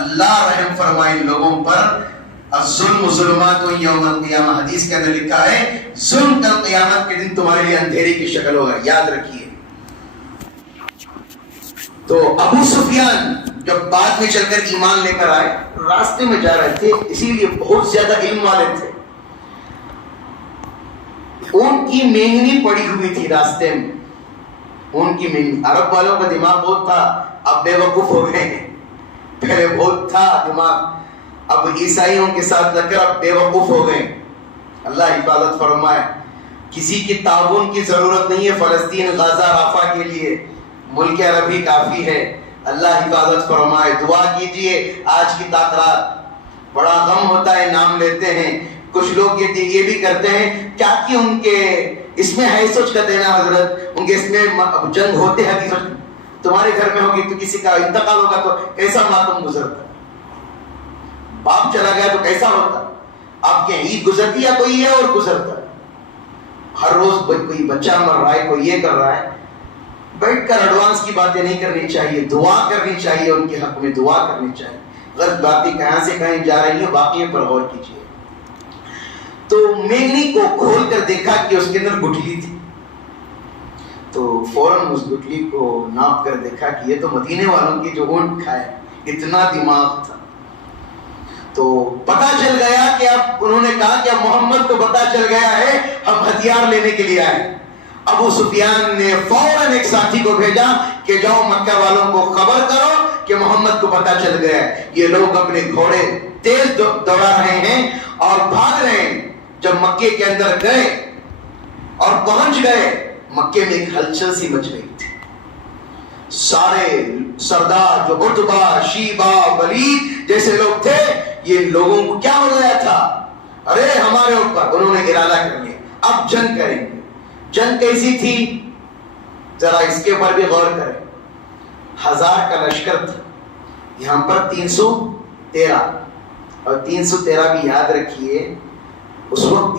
اللہ رحم فرمائے ان لوگوں پر. الظلم ظلمات یوم القیامہ, حدیث کے اندر لکھا ہے ظلم کل قیامت کے دن تمہارے لیے اندھیرے کی شکل ہوگا, یاد رکھیے. تو ابو سفیان جب بعد میں چل کر ایمان لے کر آئے, راستے میں جا رہے تھے, اسی لیے بہت زیادہ علم والے تھے. ان کی مینگنی پڑی ہوئی تھی راستے میں, ان کی مینگنی. عرب والوں کا دماغ بہت تھا, اب بے وقوف ہو گئے ہیں. پہلے بہت تھا دماغ, اب عیسائیوں کے ساتھ لگ کر اب بے وقوف ہو گئے. اللہ حفاظت فرمائے. کسی کی تعاون کی ضرورت نہیں ہے فلسطین, غزہ, رافع کے لیے. ملک عرب ہی کافی ہے. اللہ حفاظت فرمائے. دعا کیجئے. آج کی تاخرات بڑا غم ہوتا ہے, نام لیتے ہیں کچھ لوگ, یہ بھی کرتے ہیں کیا کہ ان کے اس میں ہے سوچ کا دینا حضرت, ان کے اس میں جنگ ہوتے ہیں. تمہارے گھر میں ہوگی تو کسی کا انتقال ہوگا تو کیسا ماتم گزرتا, باپ چلا گیا تو کیسا ہوتا, آپ کے عید گزرتی یا کوئی ہے اور گزرتا. ہر روز کوئی بچہ مر رہا ہے, کوئی یہ کر رہا ہے. بیٹھ کر ایڈوانس کی باتیں نہیں کرنی چاہیے, دعا کرنی چاہیے, ان کے حق میں دعا کرنی چاہیے. غلط باتیں کہاں سے کہیں جا رہی ہیں, واقعے پر غور کیجیے. تو مینگنی کو کھول کر دیکھا کہ اس کے اندر گٹھلی تھی, تو فوراً اس گٹھلی کو ناپ کر دیکھا کہ یہ تو مدینے والوں کی جو اونٹ کھائے. اتنا دماغ تھا. تو پتا چل گیا کہ اب انہوں نے کہا کہ اب محمد کو پتا چل گیا ہے, ہم ہتھیار لینے کے لیے آئے. ابو سفیان نے فوراً ایک ساتھی کو بھیجا کہ جاؤ مکہ والوں کو خبر کرو کہ محمد کو پتا چل گیا ہے, یہ لوگ اپنے گھوڑے تیز دوڑا رہے ہیں اور بھاگ رہے ہیں. جب مکے کے اندر گئے اور پہنچ گئے, مکے میں ایک ہلچل سی مچ گئی تھی. سارے سردار جو عتبہ, شیبہ, ولید جیسے لوگ تھے, یہ لوگوں کو کیا ہو گیا تھا, ارے ہمارے اوپر. انہوں نے ارادہ کر لیا اب جنگ کریں گے. جنگ کیسی تھی ذرا اس کے اوپر بھی غور کریں. 1000 کا لشکر تھا, یہاں پر 313, اور 313 بھی یاد رکھیے. اس وقت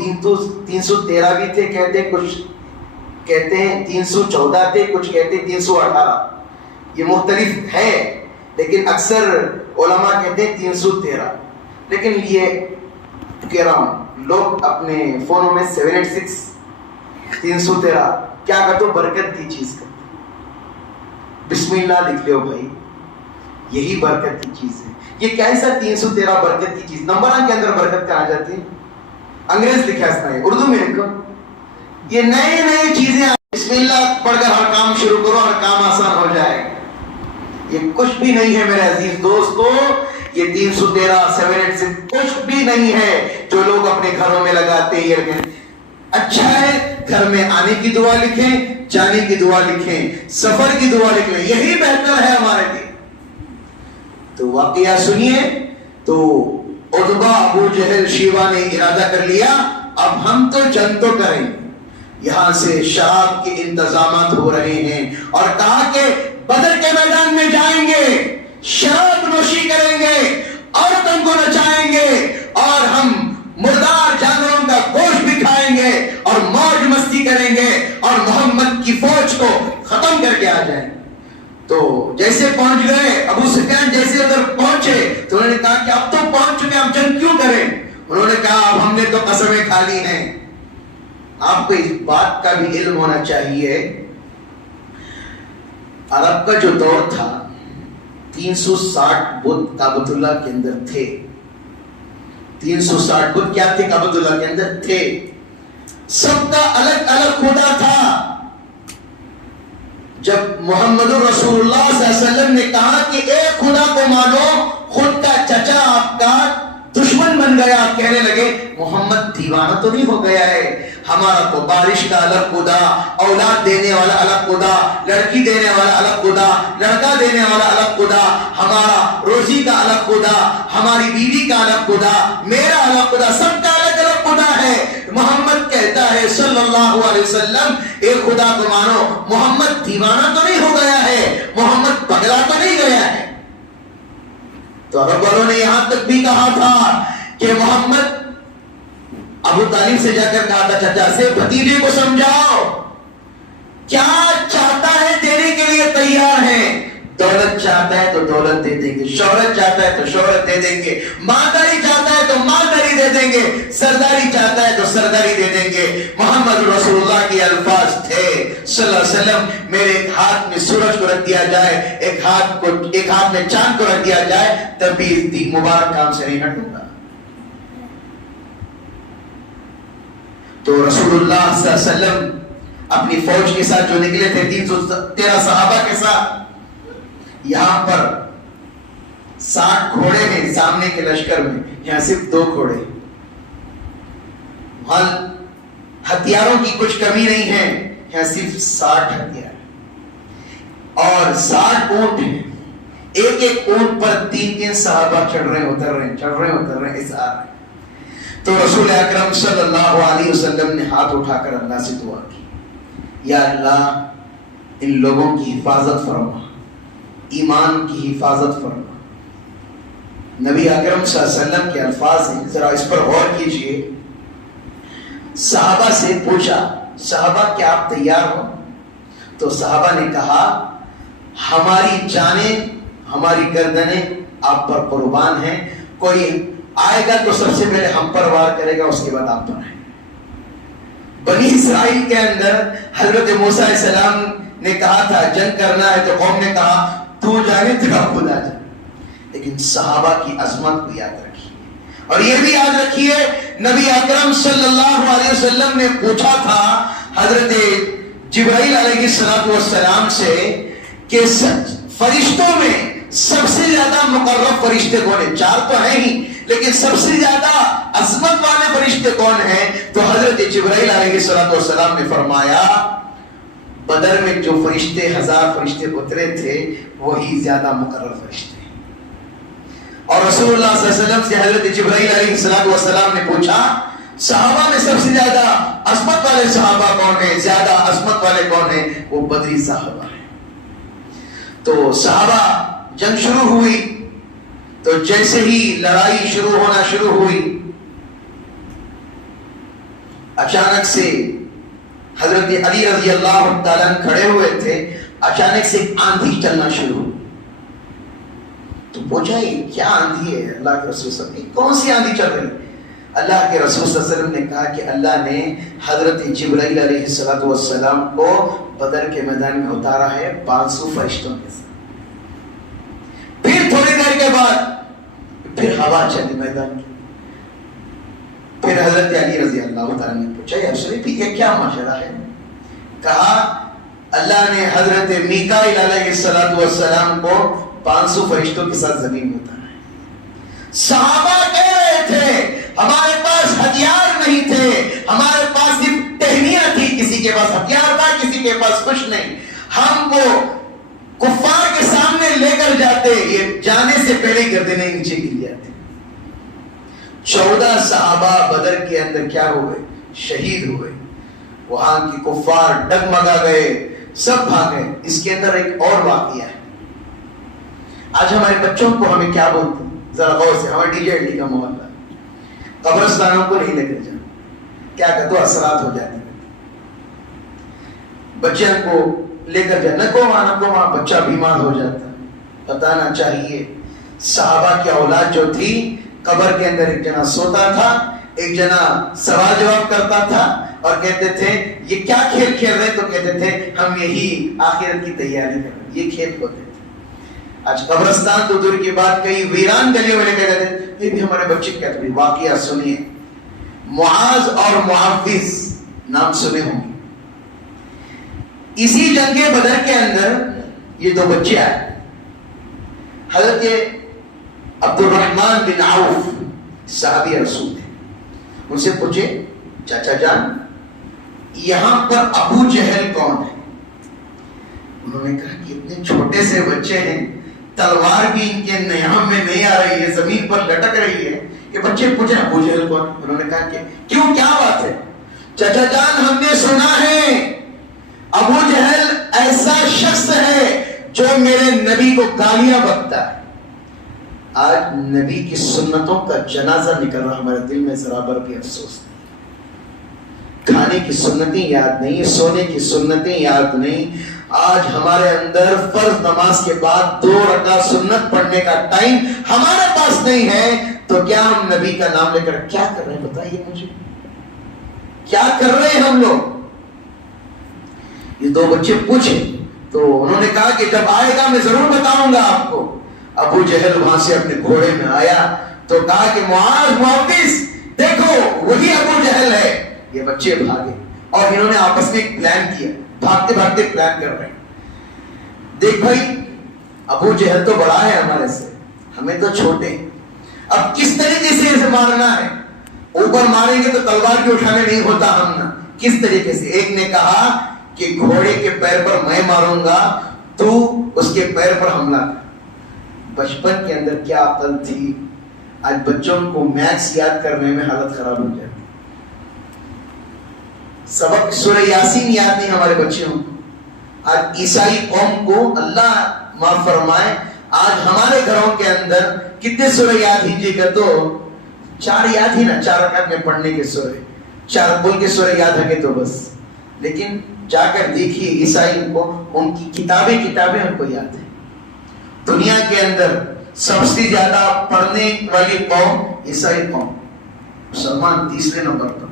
313 بھی تھے, کہتے ہیں کچھ کہتے ہیں 314 تھے, کچھ کہتے ہیں 318. یہ مختلف ہے, لیکن اکثر علماء کہتے ہیں 313. لیکن یہ کہہ رہا ہوں, لوگ اپنے فونوں میں 786 313 کیا کرتے ہو, برکت کی چیز کرتے. بسم اللہ لکھ لو بھائی, یہی برکت کی چیز ہے. یہ کیسا 313 برکت کی چیز, نمبروں کے اندر برکت کہاں جاتی ہے. انگریز لکھا اس نے, اردو میں لکھو. یہ نئے نئے چیزیں, بسم اللہ پڑھ کر ہر کام شروع کرو, ہر کام آسان ہو جائے. یہ کچھ بھی نہیں ہے میرے عزیز دوستو, یہ 313 786 کچھ بھی نہیں ہے جو لوگ اپنے گھروں میں لگاتے ہیں. اچھا ہے گھر میں آنے کی دعا لکھیں, جانے کی دعا لکھیں, سفر کی دعا لکھ لیں, یہی بہتر ہے ہمارے لیے. تو واقعہ سنیے. تو عتبہ ابو جہل شیوا نے ارادہ کر لیا اب ہم تو جنگ تو کریں. یہاں سے شراب کے انتظامات ہو رہے ہیں اور کہا کہ بدر کے میدان میں جائیں گے, شراب نوشی کریں گے, عورتوں کو نچائیں گے اور ہم مردار جانوروں کا گوشت بھی کھائیں گے اور موج مستی کریں گے اور محمد کی فوج کو ختم کر کے آ جائیں. تو جیسے پہنچ گئے ابو سفیان, جیسے ادھر پہنچے تو انہوں نے کہا کہ اب تو پہنچ چکے, اب جنگ کیوں کریں. انہوں نے کہا اب ہم نے تو قسمیں کھا لی ہیں. آپ کو اس بات کا بھی علم ہونا چاہیے, عرب کا جو دور تھا 360 بت کعبۃ اللہ کے اندر تھے. 360 بت کیا تھے کعبۃ اللہ کے اندر تھے. سب کا الگ الگ خدا تھا. جب محمد رسول اللہ صلی اللہ علیہ وسلم نے کہا کہ ایک خدا کو مانو, خود کا چچا آپ کا دشمن بن گیا. کہنے لگے محمد دیوانہ تو نہیں ہو گیا ہے, ہمارا تو بارش کا الگ خدا, اولاد دینے والا الگ خدا, لڑکی دینے والا الگ خدا, لڑکا دینے والا الگ خدا, ہمارا روزی کا الگ خدا, ہماری بیوی کا الگ خدا, میرا الگ خدا, سب کا الگ الگ خدا ہے. محمد کہتا ہے صلی اللہ علیہ وسلم ایک خدا کو مانو. محمد دیوانہ تو نہیں ہو گیا ہے, محمد پگلا تو نہیں گیا ہے. تو عرب والوں نے یہاں تک بھی کہا تھا کہ محمد ابو طالب سے جا کر کہا تھا چچا سے بھتیجے کو سمجھاؤ کیا چاہتا ہے, دینے کے لیے تیار ہے. دولت چاہتا ہے تو دولت دے دیں گے, شہرت چاہتا ہے تو شہرت دے دیں گے, مالداری چاہتا ہے تو مالداری دے دیں گے, سرداری چاہتا ہے تو سرداری دے دیں گے. محمد رسول اللہ کے الفاظ تھے صلی اللہ علیہ وسلم, میرے ایک ہاتھ میں سورج کو رکھ دیا جائے, ایک ہاتھ میں چاند کو رکھ دیا جائے, تب بھی اس مبارک کام سے نہیں ہٹوں گا. تو رسول اللہ صلی اللہ علیہ وسلم اپنی فوج کے ساتھ جو نکلے تھے 313 صحابہ کے ساتھ, یہاں پر 60 گھوڑے ہیں سامنے کے لشکر میں, یہاں صرف 2 گھوڑے. ہتھیاروں کی کچھ کمی نہیں ہے, یہاں صرف 60 ہتھیار اور 60 اونٹ ہیں. ایک ایک اونٹ پر 3 صحابہ چڑھ رہے اتر رہے ایسا. تو رسول اکرم صلی اللہ علیہ وسلم نے ہاتھ اٹھا کر اللہ سے دعا کی, یا اللہ ان لوگوں کی حفاظت فرما, ایمان کی حفاظت فرما. نبی اکرم صلی اللہ علیہ وسلم کے الفاظ ہیں, ذرا اس پر غور کیجئے. صحابہ سے پوچھا صحابہ کیا آپ تیار ہو؟ تو صحابہ نے کہا ہماری جانیں ہماری گردنیں آپ پر قربان ہیں, کوئی آئے گا تو سب سے پہلے ہم پر وار کرے گا, اس کے بعد آپ پر آئے. بنی اسرائیل کے اندر حضرت موسیٰ علیہ السلام نے کہا تھا جنگ کرنا ہے, تو قوم نے کہا تو جانے تیرا خود آ جائے. لیکن صحابہ کی عظمت کو یاد رکھیے, اور یہ بھی یاد رکھیے نبی اکرم صلی اللہ علیہ وسلم نے پوچھا تھا حضرت جبرائیل علیہ السلام سے کہ فرشتوں میں سب سے زیادہ مقرب فرشتے کون ہیں؟ 4 تو ہیں ہی, لیکن سب سے زیادہ عظمت والے فرشتے کون ہیں؟ تو حضرت جبرائیل علیہ السلام نے فرمایا بدر میں جو فرشتے 1000 فرشتے اترے تھے وہی زیادہ مقرر فرشتے. اور رسول اللہ صلی اللہ علیہ وسلم سے حضرت جبرائیل علیہ السلام نے پوچھا صحابہ میں سب سے زیادہ عظمت والے صحابہ کون ہیں, زیادہ عظمت والے کون ہیں؟ وہ بدری صحابہ ہیں. تو صحابہ جنگ شروع ہوئی, تو جیسے ہی لڑائی شروع ہوئی اچانک سے حضرت علی رضی اللہ تعالیٰ کھڑے ہوئے تھے, اچانک سے آندھی چلنا شروع ہوئی. تو پوچھا یہ کیا آندھی ہے؟ اللہ کے رسول صلی اللہ علیہ وسلم کون سی آندھی چل رہی؟ اللہ کے رسول صلی اللہ علیہ وسلم نے کہا کہ اللہ نے حضرت جبرائیل علیہ السلام کو بدر کے میدان میں اتارا ہے 500 فرشتوں کے ساتھ. پھر تھوڑی دیر کے بعد پھر ہوا چلی میدان کی. پھر حضرت علی رضی اللہ تعالیٰ نے پوچھا یا رسول اللہ یہ کیا ماجرا ہے؟ کہا اللہ نے حضرت میکائیل علیہ السلام کو 500 فرشتوں کے ساتھ زمین میں اتارا ہے. صحابہ کہہ رہے تھے ہمارے پاس ہتھیار نہیں تھے، ہمارے پاس صرف ٹہنیاں تھی، کسی کے پاس ہتھیار تھا، کسی کے پاس کچھ نہیں، ہم کو کفار کے سامنے لے کر جاتے، یہ جانے سے پہلے گردنیں نیچے گر جاتے۔ 14 صحابہ بدر کے اندر کیا ہوئے؟ شہید ہوئے۔ وہاں کی کفار ڈگمگا گئے، سب بھاگے۔ اس کے اندر ایک اور واقعہ ہے۔ آج ہمارے بچوں کو ہمیں کیا بولتے ہیں؟ ذرا غور سے، ہمارے ڈی جے ڈی کا محلہ قبرستانوں کو نہیں لے کر جانا، کیا کہتے ہو؟ اثرات ہو جاتے ہیں۔ بچوں کو لے کر جانا، نہ وہاں بچہ بیمار ہو جاتا۔ بتانا چاہیے صحابہ کی اولاد جو تھی، قبر کے اندر ایک جنا سوتا تھا، ایک جنا سوال جواب کرتا تھا، اور کہتے تھے یہ کیا کھیل کھیل رہے؟ تو کہتے تھے ہم یہی آخرت کی تیاری کر رہے ہیں، یہ کھیل ہوتے تھے۔ آج قبرستان تو دور کی بات، کئی ویران گلیوں میں لے کے جاتے تھے، یہ بھی ہمارے بچے کہتے ہیں۔ واقعہ سنیے، معاذ اور معوذ نام سنے ہوں گے۔ اسی جنگ بدر کے اندر یہ دو بچے آئے۔ حضرت عبد الرحمن بن عوف صحابی رسول تھے، ان سے پوچھے چاچا جان یہاں پر ابو جہل کون ہے؟ انہوں نے کہا کہ اتنے چھوٹے سے بچے ہیں، تلوار بھی ان کے نیام میں نہیں آ رہی ہے، زمین پر لٹک رہی ہے، کہ بچے پوچھے ابو جہل کون؟ انہوں نے کہا کہ کیوں، کیا بات ہے؟ چاچا جان ہم نے سنا ہے ابو جہل ایسا شخص ہے جو میرے نبی کو گالیاں بکتا ہے۔ آج نبی کی سنتوں کا جنازہ نکل رہا، ہمارے دل میں ذرا بر بھی افسوس نہیں۔ کھانے کی سنتیں یاد نہیں، سونے کی سنتیں یاد نہیں۔ آج ہمارے اندر فرض نماز کے بعد 2 رکعت سنت پڑھنے کا ٹائم ہمارے پاس نہیں ہے، تو کیا ہم نبی کا نام لے کر کیا کر رہے ہیں؟ بتائیے مجھے، کیا کر رہے ہیں ہم لوگ؟ یہ دو بچے پوچھے تو انہوں نے کہا کہ جب آئے گا میں ضرور بتاؤں گا آپ کو۔ ابو جہل وہاں سے اپنے گھوڑے میں آیا تو کہا کہ معاذ معوذ دیکھو وہی ابو جہل ہے۔ یہ بچے بھاگے اور انہوں نے آپس میں ایک پلان کیا، بھاگتے بھاگتے پلان کر رہے ہیں۔ دیکھ بھائی ابو جہل تو بڑا ہے ہمارے سے، ہمیں تو چھوٹے ہیں، اب کس طریقے سے اسے مارنا ہے؟ اوپر ماریں گے تو تلوار بھی اٹھانے نہیں ہوتا ہم نا، کس طریقے سے؟ ایک نے کہا کہ گھوڑے کے پیر پر میں ماروں گا، تو اس کے پیر پر حملہ کر۔ بچپن کے اندر کیا عقل تھی، آج بچوں کو میتھس یاد کرنے میں حالت خراب ہو جاتی۔ سبق سورہ یاسین یاد نہیں ہمارے بچوں کو۔ آج عیسائی قوم کو اللہ معاف فرمائے، آج ہمارے گھروں کے اندر کتنے سورہ یاد ہی کر دو، 4 یاد ہی نا، 4 رکعت میں پڑھنے کے سورہ، 4 بول کے سورہ یاد ہے تو بس۔ لیکن جا کر دیکھیے عیسائی کو، ان کی کتابیں ان کو یاد ہے۔ دنیا کے اندر سب سے زیادہ پڑھنے والی قوم عیسائی قوم، مسلمان تیسرے نمبر پر۔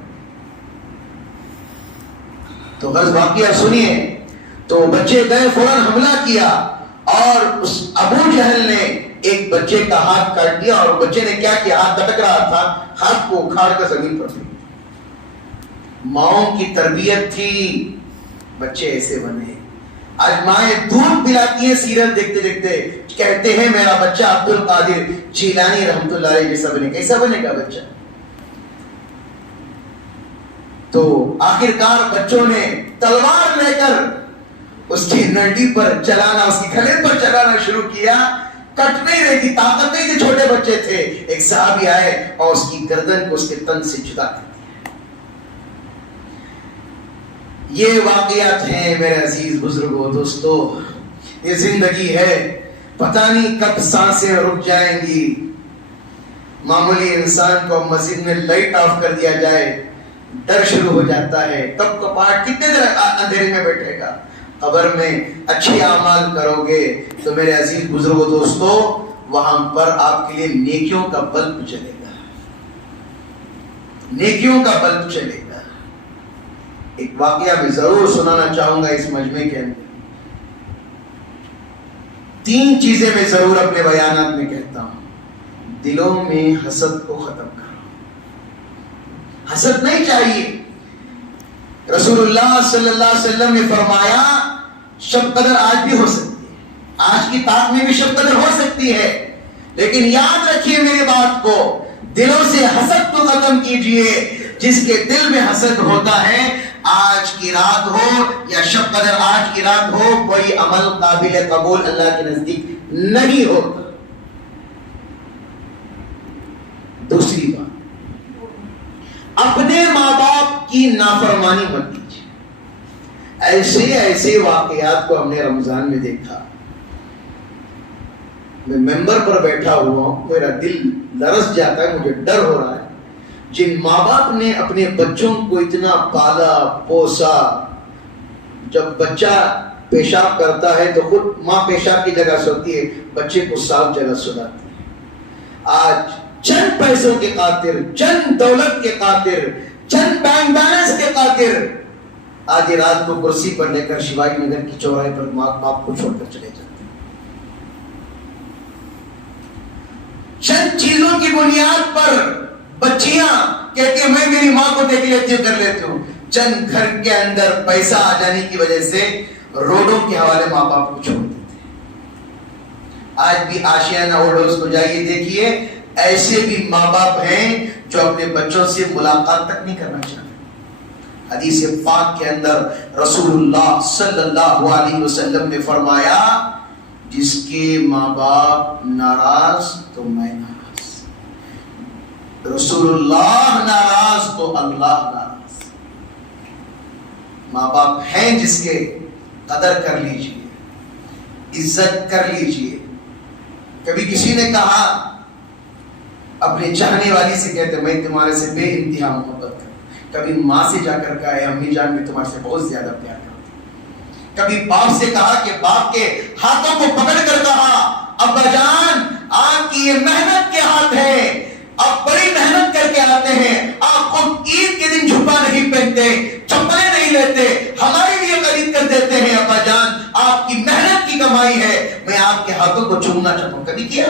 تو غرض واقعہ سنیے، تو بچے گئے، فوراً حملہ کیا، اور اس ابو جہل نے ایک بچے کا ہاتھ کاٹ دیا، اور بچے نے کیا کیا، ہاتھ لٹک رہا تھا، ہاتھ کو اکھاڑ کر زمین پر پھینک۔ ماؤں کی تربیت تھی، بچے ایسے بنے۔ آج مائیں دودھ پلاتی ہیں، سیریل دیکھتے دیکھتے کہتے ہیں میرا بچہ عبد القادر جیلانی رحمت اللہ علیہ جیسا بنے۔ کیسا بنے گا بچہ؟ تو آخرکار بچوں نے تلوار لے کر اس کی نڈی پر چلانا، اس کی کھلیل پر چلانا شروع کیا، کٹ نہیں رہی تھی، طاقت نہیں تھی، چھوٹے بچے تھے۔ ایک صحابی آئے اور اس کی گردن کو اس کے تن سے جدا کر دیا۔ یہ واقعات ہیں میرے عزیز بزرگوں، دوستو، یہ زندگی ہے، پتہ نہیں کب سانسیں رک جائیں گی۔ معمولی انسان کو مسجد میں لائٹ آف کر دیا جائے، ڈر شروع ہو جاتا ہے، کب کپاٹ کتنے دیر اندھیرے میں بیٹھے گا۔ قبر میں اچھے اعمال کرو گے تو میرے عزیز بزرگوں، دوستو، وہاں پر آپ کے لیے نیکیوں کا بلب چلے گا، نیکیوں کا بلب چلے گا۔ ایک واقعہ میں ضرور سنانا چاہوں گا اس مجمع کے اندر۔ 3 چیزیں میں ضرور اپنے بیانات میں کہتا ہوں۔ دلوں میں حسد کو ختم کرو، حسد نہیں چاہیے۔ رسول اللہ صلی اللہ علیہ وسلم نے فرمایا شب قدر آج بھی ہو سکتی ہے، آج کی تاک میں بھی شب قدر ہو سکتی ہے، لیکن یاد رکھیے میری بات کو، دلوں سے حسد کو ختم کیجئے. جس کے دل میں حسد ہوتا ہے، آج کی رات ہو یا شب قدر آج کی رات ہو، کوئی عمل قابل قبول اللہ کے نزدیک نہیں ہوتا. دوسری بات، اپنے ماں باپ کی نافرمانی مت کیجیے. ایسے واقعات کو ہم نے رمضان میں دیکھا. میں ممبر پر بیٹھا ہوا ہوں، میرا دل لرز جاتا ہے، مجھے ڈر ہو رہا ہے. جن ماں باپ نے اپنے بچوں کو اتنا پالا پوسا، جب بچہ پیشاب کرتا ہے تو خود ماں پیشاب کی جگہ سوتی ہے، بچے کو صاف جگہ سلاتی ہے. آج چند پیسوں کے خاطر، چند دولت کے خاطر، چند بینک بیلنس کے خاطر آج رات کو کرسی پر لے کر شیواجی نگر کی چوراہے پر ماں باپ کو چھوڑ کر چلے جاتے ہیں. چند چیزوں کی بنیاد پر بچیاں کہتی ہیں میں میری ماں کو دیکھ لیتی ہوں، کر لیتی ہوں. چند گھر کے اندر پیسہ آ جانے کی وجہ سے روڈوں کے حوالے ماں باپ کو چھوڑ دیتے ہیں. آج بھی آشیانہ اوورڈوز کو جائیے دیکھیے، ایسے بھی ماں باپ ہیں جو اپنے بچوں سے ملاقات تک نہیں کرنا چاہتے. حدیث پاک کے اندر رسول اللہ صلی اللہ علیہ وسلم نے فرمایا، جس کے ماں باپ ناراض تو میں ناراض. رسول اللہ ناراض تو اللہ ناراض. ماں باپ ہیں جس کے قدر کر لیجئے، عزت کر لیجئے. کبھی کسی نے کہا اپنے چاہنے والی سے کہتے میں تمہارے سے بے انتہا محبت کروں. کبھی ماں سے جا کر کہا امی جان میں تمہارے سے بہت زیادہ پیار کرتی. کبھی باپ سے کہا کہ باپ کے ہاتھوں کو پکڑ کر کہا ابا جان آپ کی یہ محنت کے ہاتھ ہے، آپ بڑی محنت کر کے آتے ہیں، آپ خود عید کے دن جھبا نہیں پہنتے، چپلیں نہیں لیتے، ہمارے لیے خرید کر دیتے ہیں. ابا جان آپ کی محنت کی کمائی ہے، میں آپ کے ہاتھوں کو چومنا چاہتا ہوں. کبھی کیا؟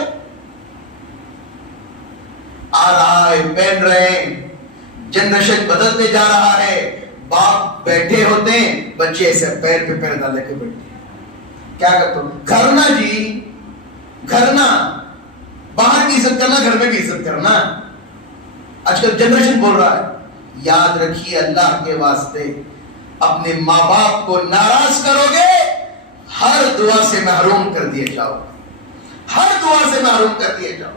آ رہا ہے، پہن رہے ہیں، جنریشن بدلتے جا رہا ہے. باپ بیٹھے ہوتے ہیں، بچے ایسے پیر پہ پیر ڈال کے بیٹھے کیا کرتے ہو؟ گھرنا جی گھرنا، باہر کی عزت کرنا، گھر میں بھی عزت کرنا. آج کل جنریشن بول رہا ہے. یاد رکھیے اللہ کے واسطے اپنے ماں باپ کو ناراض کرو گے ہر دعا سے محروم کر دیے جاؤ، ہر دعا سے محروم کر دیے جاؤ.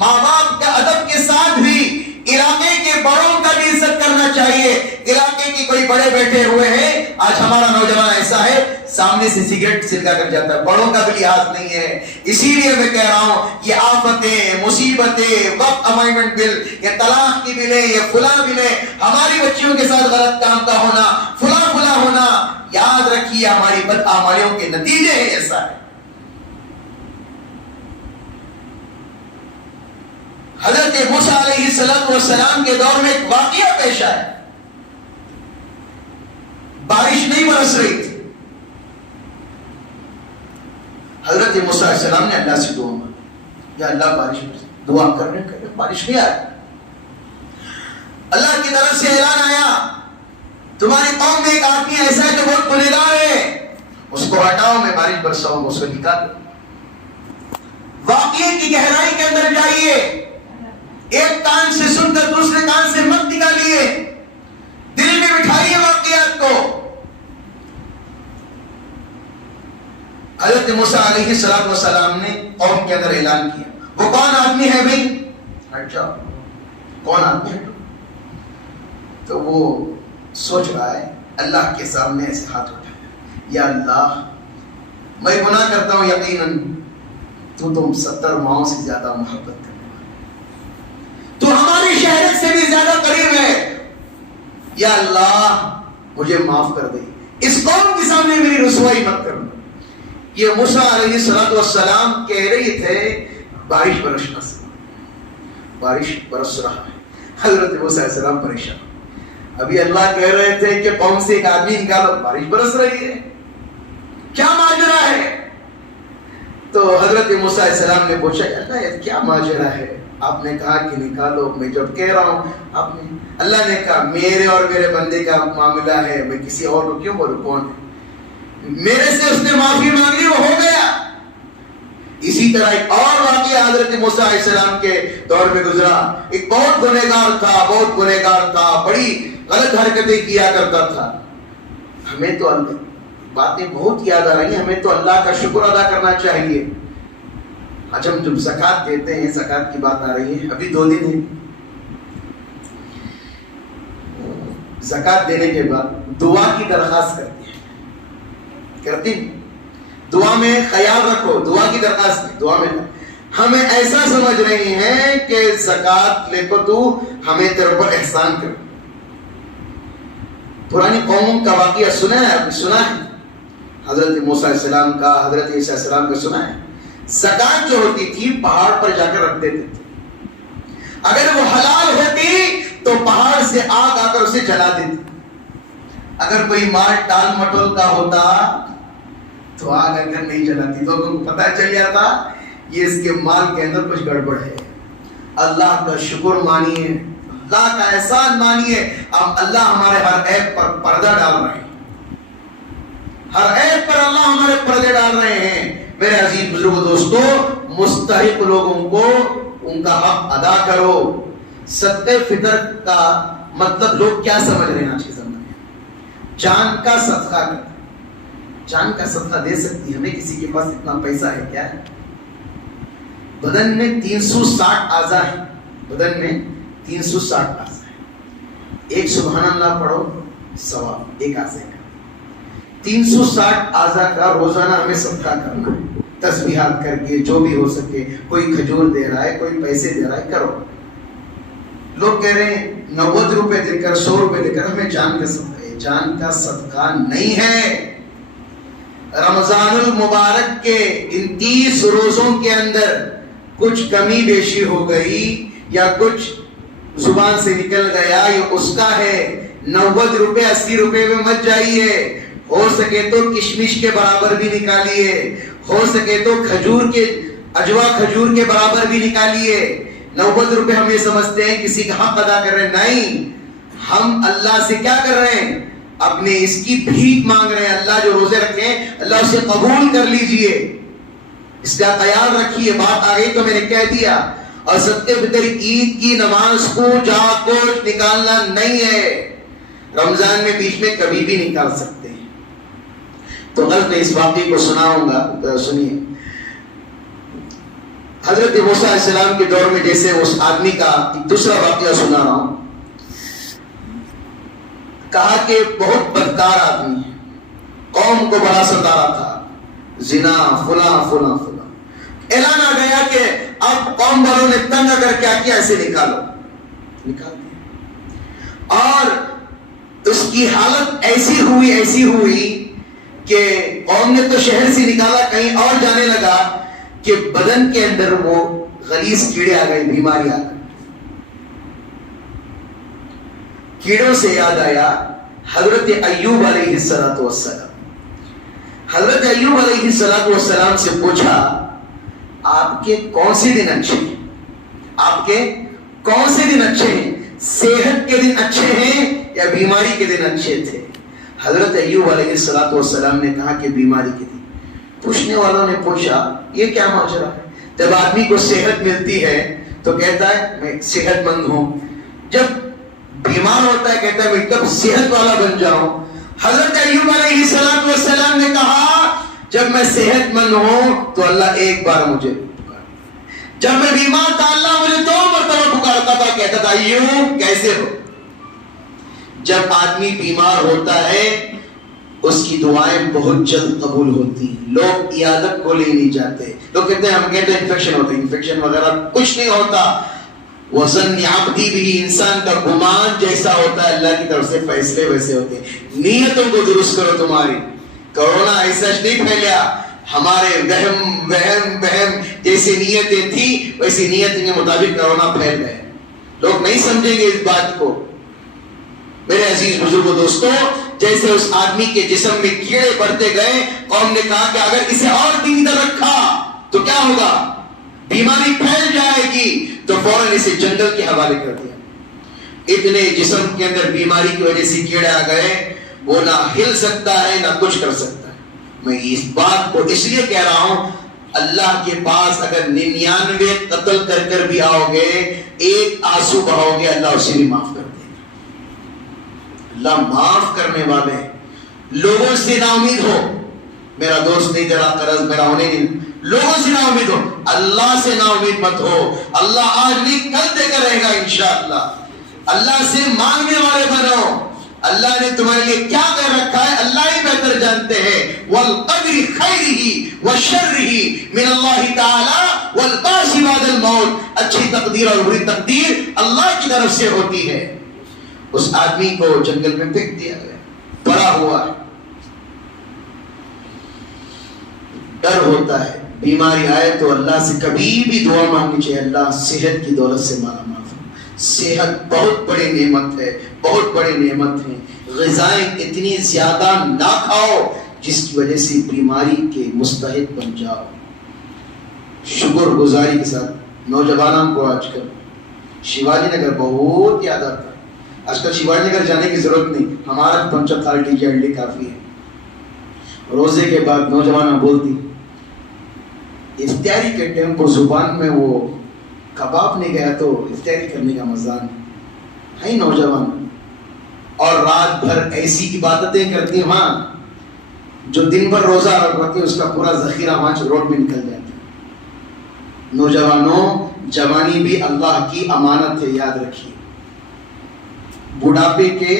ماں باپ کا ادب کے ساتھ بھی علاقے کے بڑوں کا بھی عزت کرنا چاہیے. علاقے کے کوئی بڑے بیٹھے ہوئے ہیں، آج ہمارا نوجوان ایسا ہے سامنے سے سگریٹ سلکا کر جاتا ہے، بڑوں کا بھی لحاظ نہیں ہے. اسی لیے میں کہہ رہا ہوں یہ آفتیں، مصیبتیں، وقت امائنمنٹ بل، یہ طلاق کی بلیں، یہ فلاں بلیں، ہماری بچیوں کے ساتھ غلط کام کا ہونا، فلاں ہونا، یاد رکھیے ہماری بدعمالیوں کے نتیجے ہیں. ایسا ہے. حضرت موسیٰ علیہ السلام کے دور میں ایک واقعہ پیش آیا. بارش نہیں برس رہی تھی. حضرت موسیٰ علیہ السلام نے اللہ سے دعا مانگی، یا اللہ بارش برس. دعا کرنے بارش نہیں آئی. اللہ کی طرف سے اعلان آیا تمہاری قوم میں ایک آدمی ایسا ہے جو بہت گنہگار ہے، اس کو ہٹاؤ، میں بارش برساؤں گا، اس کو نکالو. واقعے کی گہرائی کے اندر جائیے، ایک کان سے سن کر دوسرے کان سے مت نکالیے، دل میں بٹھائیے واقعات کو. حضرت موسیٰ علیہ السلام نے قوم کے اندر اعلان کیا. وہ کون آدمی ہے بھائی؟ ہٹ جاؤ. کون آدمی ہے؟ تو وہ سوچ رہا ہے، اللہ کے سامنے ایسے ہاتھ اٹھایا، یا اللہ میں گناہ کرتا ہوں، یقیناً تو تم 70 ماؤں سے زیادہ محبت کرنے والا، تو ہماری شہرت سے بھی زیادہ قریب ہے. یا اللہ مجھے معاف کر دے، اس قوم کے سامنے میری رسوائی مت کرنا. یہ موسیٰ علیہ السلام کہہ رہے تھے بارش برسنا سے، بارش برس رہا ہے. حضرت موسیٰ علیہ السلام پریشان. ابھی اللہ کہہ رہے تھے کہ قوم سے ایک آدمی نکالو، بارش برس رہی ہے، کیا ماجرا ہے؟ تو حضرت موسیٰ علیہ السلام نے پوچھا اللہ یہ کیا ماجرا ہے؟ آپ نے کہا کہ نکالو. میں جب کہہ رہا ہوں آپ نے، اللہ نے کہا میرے اور میرے بندے کا معاملہ ہے، میں کسی اور کو کیوں بولوں؟ کون ہے؟ میرے سے اس نے معافی مانگی، وہ ہو گیا. اسی طرح ایک اور واقعہ حضرت موسیٰ علیہ السلام کے دور میں گزرا. ایک بہت گنہگار تھا, بڑی غلط حرکتیں کیا کرتا تھا. ہمیں تو باتیں بہت یاد آ رہی ہیں, ہمیں تو اللہ کا شکر ادا کرنا چاہیے. آج ہم جب زکوٰۃ دیتے ہیں, زکوٰۃ کی بات آ رہی ہے, ابھی 2 دن ہے, زکوٰۃ دینے کے بعد دعا کی درخواست کرتی ہیں. دعا میں خیال رکھو, دعا کی درخواست, دعا میں ہمیں ایسا سمجھ رہی ہیں کہ زکوٰۃ لے کو تو ہمیں تیرے پر احسان کر. پرانی قوم کا واقعہ سنا ہے, حضرت موسیٰ علیہ السلام کا, حضرت عیسیٰ علیہ السلام کا سنا ہے. زکوٰۃ جو ہوتی تھی پہاڑ پر جا کر رکھ دیتے تھے. اگر وہ حلال ہوتی تو پہاڑ سے آگ آ کر اسے جلا دیتی. اگر کوئی مال ٹال مٹول کا ہوتا تو آگ اگر نہیں جلاتی, تو پتہ چل جاتا یہ اس کے مال کے اندر کچھ گڑبڑ ہے. اللہ کا شکر مانیے, اللہ کا احسان مانیے. اب اللہ ہمارے ہر عیب پر پردہ ڈال رہے ہیں, ہر عیب پر اللہ ہمارے پردے ڈال رہے ہیں. میرے عزیز بزرگ دوستو, مستحق لوگوں کو ان کا حق ادا کرو. صدقہ فطر کا مطلب لوگ کیا سمجھ رہے ہیں آج کے زمانے میں؟ جان کا صدقہ کرنا. جان کا صدقہ دے سکتی ہمیں, کسی کے پاس اتنا پیسہ ہے کیا ہے؟ بدن میں 360 اعضاء ہیں, بدن میں 360 اعضاء ہیں. ایک سبحان اللہ پڑھو ثواب ایک اعضاء کا. 360 اعضاء کا روزانہ ہمیں صدقہ کرنا ہے. تسبیحات کر کے جو بھی ہو سکے, کوئی کھجور دے رہا ہے, کوئی پیسے دے رہا ہے, کرو. لوگ کہہ رہے ہیں 90 روپے دے کر 100 روپے دے کر, ہمیں جان کا صدقہ ہے. جان کا صدقہ نہیں ہے. رمضان المبارک کے ان 30 روزوں کے اندر کچھ کمی بیشی ہو گئی یا کچھ زبان سے نکل گیا, یہ اس کا ہے. 90 روپے 80 روپے میں مت جائیے. ہو سکے تو کشمش کے برابر بھی نکالیے, ہو سکے تو کھجور کے اجوا کھجور کے برابر بھی نکالیے. 90 روپے ہم یہ سمجھتے ہیں کسی کا حق ادا کر رہے ہیں. نہیں, ہم اللہ سے کیا کر رہے ہیں؟ اپنے اس کی بھیک مانگ رہے ہیں. اللہ جو روزے رکھے ہیں اللہ اسے قبول کر لیجئے. اس کا خیال رکھیے. بات آ گئی تو میں نے کہہ دیا. اور صدقہ فطر عید کی نماز کو جا کوٹ نکالنا نہیں ہے. رمضان میں بیچ میں کبھی بھی نکال سکتے ہیں. تو غلط میں اس واقعے کو سناؤں گا, سنیے. حضرت موسیٰ علیہ السلام کے دور میں جیسے اس آدمی کا ایک دوسرا واقعہ سنا رہا ہوں. کہا کہ بہت بدکار آدمی ہے, قوم کو بڑا ستا رہا تھا, زنا فلاں فلاں فلاں. اعلان آ گیا کہ اب قوم والوں نے تنگ اگر کیا کیا ایسے نکال دیا. اور اس کی حالت ایسی ہوئی کہ قوم نے تو شہر سے نکالا, کہیں اور جانے لگا کہ بدن کے اندر وہ غلیظ کیڑے آ گئے, بیماری آ گئی. کیڑوں سے یاد آیا حضرت ایوب علیہ السلام. حضرت ایوب علیہ السلام سے پوچھا آپ کے کون سے دن اچھے ہیں؟ آپ کے کون سے دن اچھے ہیں؟ صحت کے دن اچھے ہیں یا بیماری کے دن اچھے تھے؟ حضرت ایوب علیہ السلام نے کہا کہ بیماری کے دن. پوچھنے والوں نے پوچھا یہ کیا ماجرا ہے؟ جب آدمی کو صحت ملتی ہے تو کہتا ہے میں صحت مند ہوں, جب بیمار ہوتا ہے کہتا ہے میں کب صحت والا بن جاؤں. حضرت ایوب علیہ السلام نے کہا جب میں صحت مند ہوں تو اللہ ایک بار مجھے پکارتا, جب میں بیمار تھا اللہ مجھے 2 مرتبہ پکارتا تھا, کہتا تھا ایوب کیسے ہو. جب آدمی بیمار ہوتا ہے اس کی دعائیں بہت جلد قبول ہوتی ہیں. لوگ عیادت کو لے نہیں جاتے. لوگ کہتے ہیں ہم کہتے ہیں انفیکشن ہوتا ہے, انفیکشن وغیرہ کچھ نہیں ہوتا. وزن عبدی بھی, انسان کا گمان جیسا ہوتا ہے اللہ کی طرف سے فیصلے ویسے ہوتے ہیں. نیتوں کو درست کرو تمہاری. کرونا ایسا نہیں پھیلیا, ہمارے وہم جیسی نیتیں تھی ویسی نیتیں کے مطابق کرونا پھیل گئے. لوگ نہیں سمجھیں گے اس بات کو. میرے عزیز بزرگوں دوستو, جیسے اس آدمی کے جسم میں کیڑے بڑھتے گئے, قوم نے کہا کہ اگر اسے اور دن ادھر رکھا تو کیا ہوگا, بیماری پھیل جائے گی. تو فوراً اسے جنگل کے حوالے کر دیا. اتنے جسم کے اندر بیماری کی وجہ سے کیڑے آ گئے, وہ نہ ہل سکتا ہے نہ کچھ کر سکتا ہے. میں اس بات کو اس لیے کہہ رہا ہوں اللہ کے پاس اگر 99 قتل کر کر بھی آؤ گے، ایک آنسو بہاؤ گے، اللہ اسے بھی معاف کر دے گا۔ اللہ معاف کرنے والے ہیں۔ لوگوں سے نا امید ہو، میرا دوست نہیں تیرا قرض میرا ہونے نہیں، لوگوں سے نا امید ہو، اللہ سے نا امید مت ہو۔ اللہ آج نہیں کل دے کر رہے گا انشاءاللہ۔ اللہ سے مانگنے والے بنو۔ اللہ نے تمہارے لیے کیا کر رکھا ہے اللہ ہی بہتر جانتے ہیں۔ والقدر خیرہ وشرہ من اللہ تعالی والبعث بعد الموت۔ اچھی تقدیر اور بری تقدیر اللہ کی طرف سے ہوتی ہے۔ اس آدمی کو جنگل میں پھینک دیا گیا، پڑا ہوا ہے، ڈر ہوتا ہے، بیماری آئے تو اللہ سے کبھی بھی دعا مانگنی چاہیے، اللہ صحت کی دولت سے مالا مال۔ صحت بہت بڑی نعمت ہے، بہت بڑی نعمت ہے۔ غذائیں اتنی زیادہ نہ کھاؤ جس کی وجہ سے بیماری کے مستحق بن جاؤ۔ شکر گزاری کے ساتھ نوجوانوں کو آج کل شیواجی نگر بہت یاد آتا ہے۔ آج کل شیواجی نگر جانے کی ضرورت نہیں، ہمارا پنچ اتھارٹی کے انڈے کافی ہے۔ روزے کے بعد نوجوانوں بولتی افطاری کے ٹائم پر زبان میں وہ کباب نہیں گیا تو افطاری کرنے کا مزہ نہیں ہے نوجوان، اور رات بھر ایسی عبادتیں کرتی ہاں جو دن بھر روزہ رکھتی اس کا پورا ذخیرہ وہاں روڈ میں نکل جاتا ہے۔ نوجوانوں، جوانی بھی اللہ کی امانت ہے، یاد رکھیے۔ بڑھاپے کے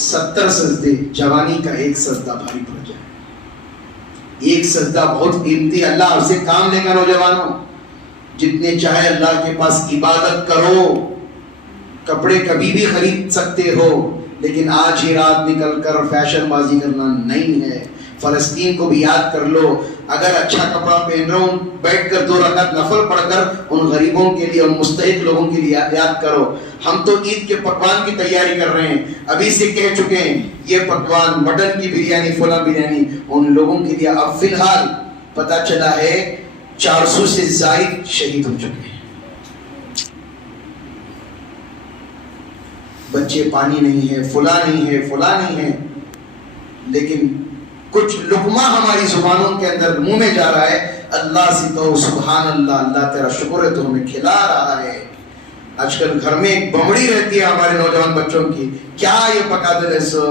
70 سجدے، جوانی کا ایک سجدہ بھاری پڑ جائے، ایک سجدہ بہت قیمتی، اللہ اسے کام لے گا۔ نوجوانوں جتنے چاہے اللہ کے پاس عبادت کرو، کپڑے کبھی بھی خرید سکتے ہو، لیکن آج ہی رات نکل کر فیشن بازی کرنا نہیں ہے۔ فلسطین کو بھی یاد کر لو، اگر اچھا کپڑا پہن رہا ہوں بیٹھ کر 2 رکعت نفل پڑھ کر ان غریبوں کے لیے، ان مستحق لوگوں کے لیے یاد کرو۔ ہم تو عید کے پکوان کی تیاری کر رہے ہیں، ابھی سے کہہ چکے ہیں یہ پکوان، مٹن کی بریانی، فلاں بریانی، ان لوگوں کے لیے۔ اب فی الحال پتہ چلا ہے 400 سے زائد شہید ہو چکے ہیں، بچے پانی نہیں ہے، فلاں نہیں ہے، فلاں نہیں ہے، لیکن کچھ لقمہ ہماری زبانوں کے اندر منہ میں جا رہا ہے۔ اللہ سے کہو سبحان اللہ، اللہ تیرا شکر ہے تو ہمیں کھلا رہا ہے۔ آج کل گھر میں ایک بمڑی رہتی ہے ہمارے نوجوان بچوں کی، کیا یہ پکا دے سو،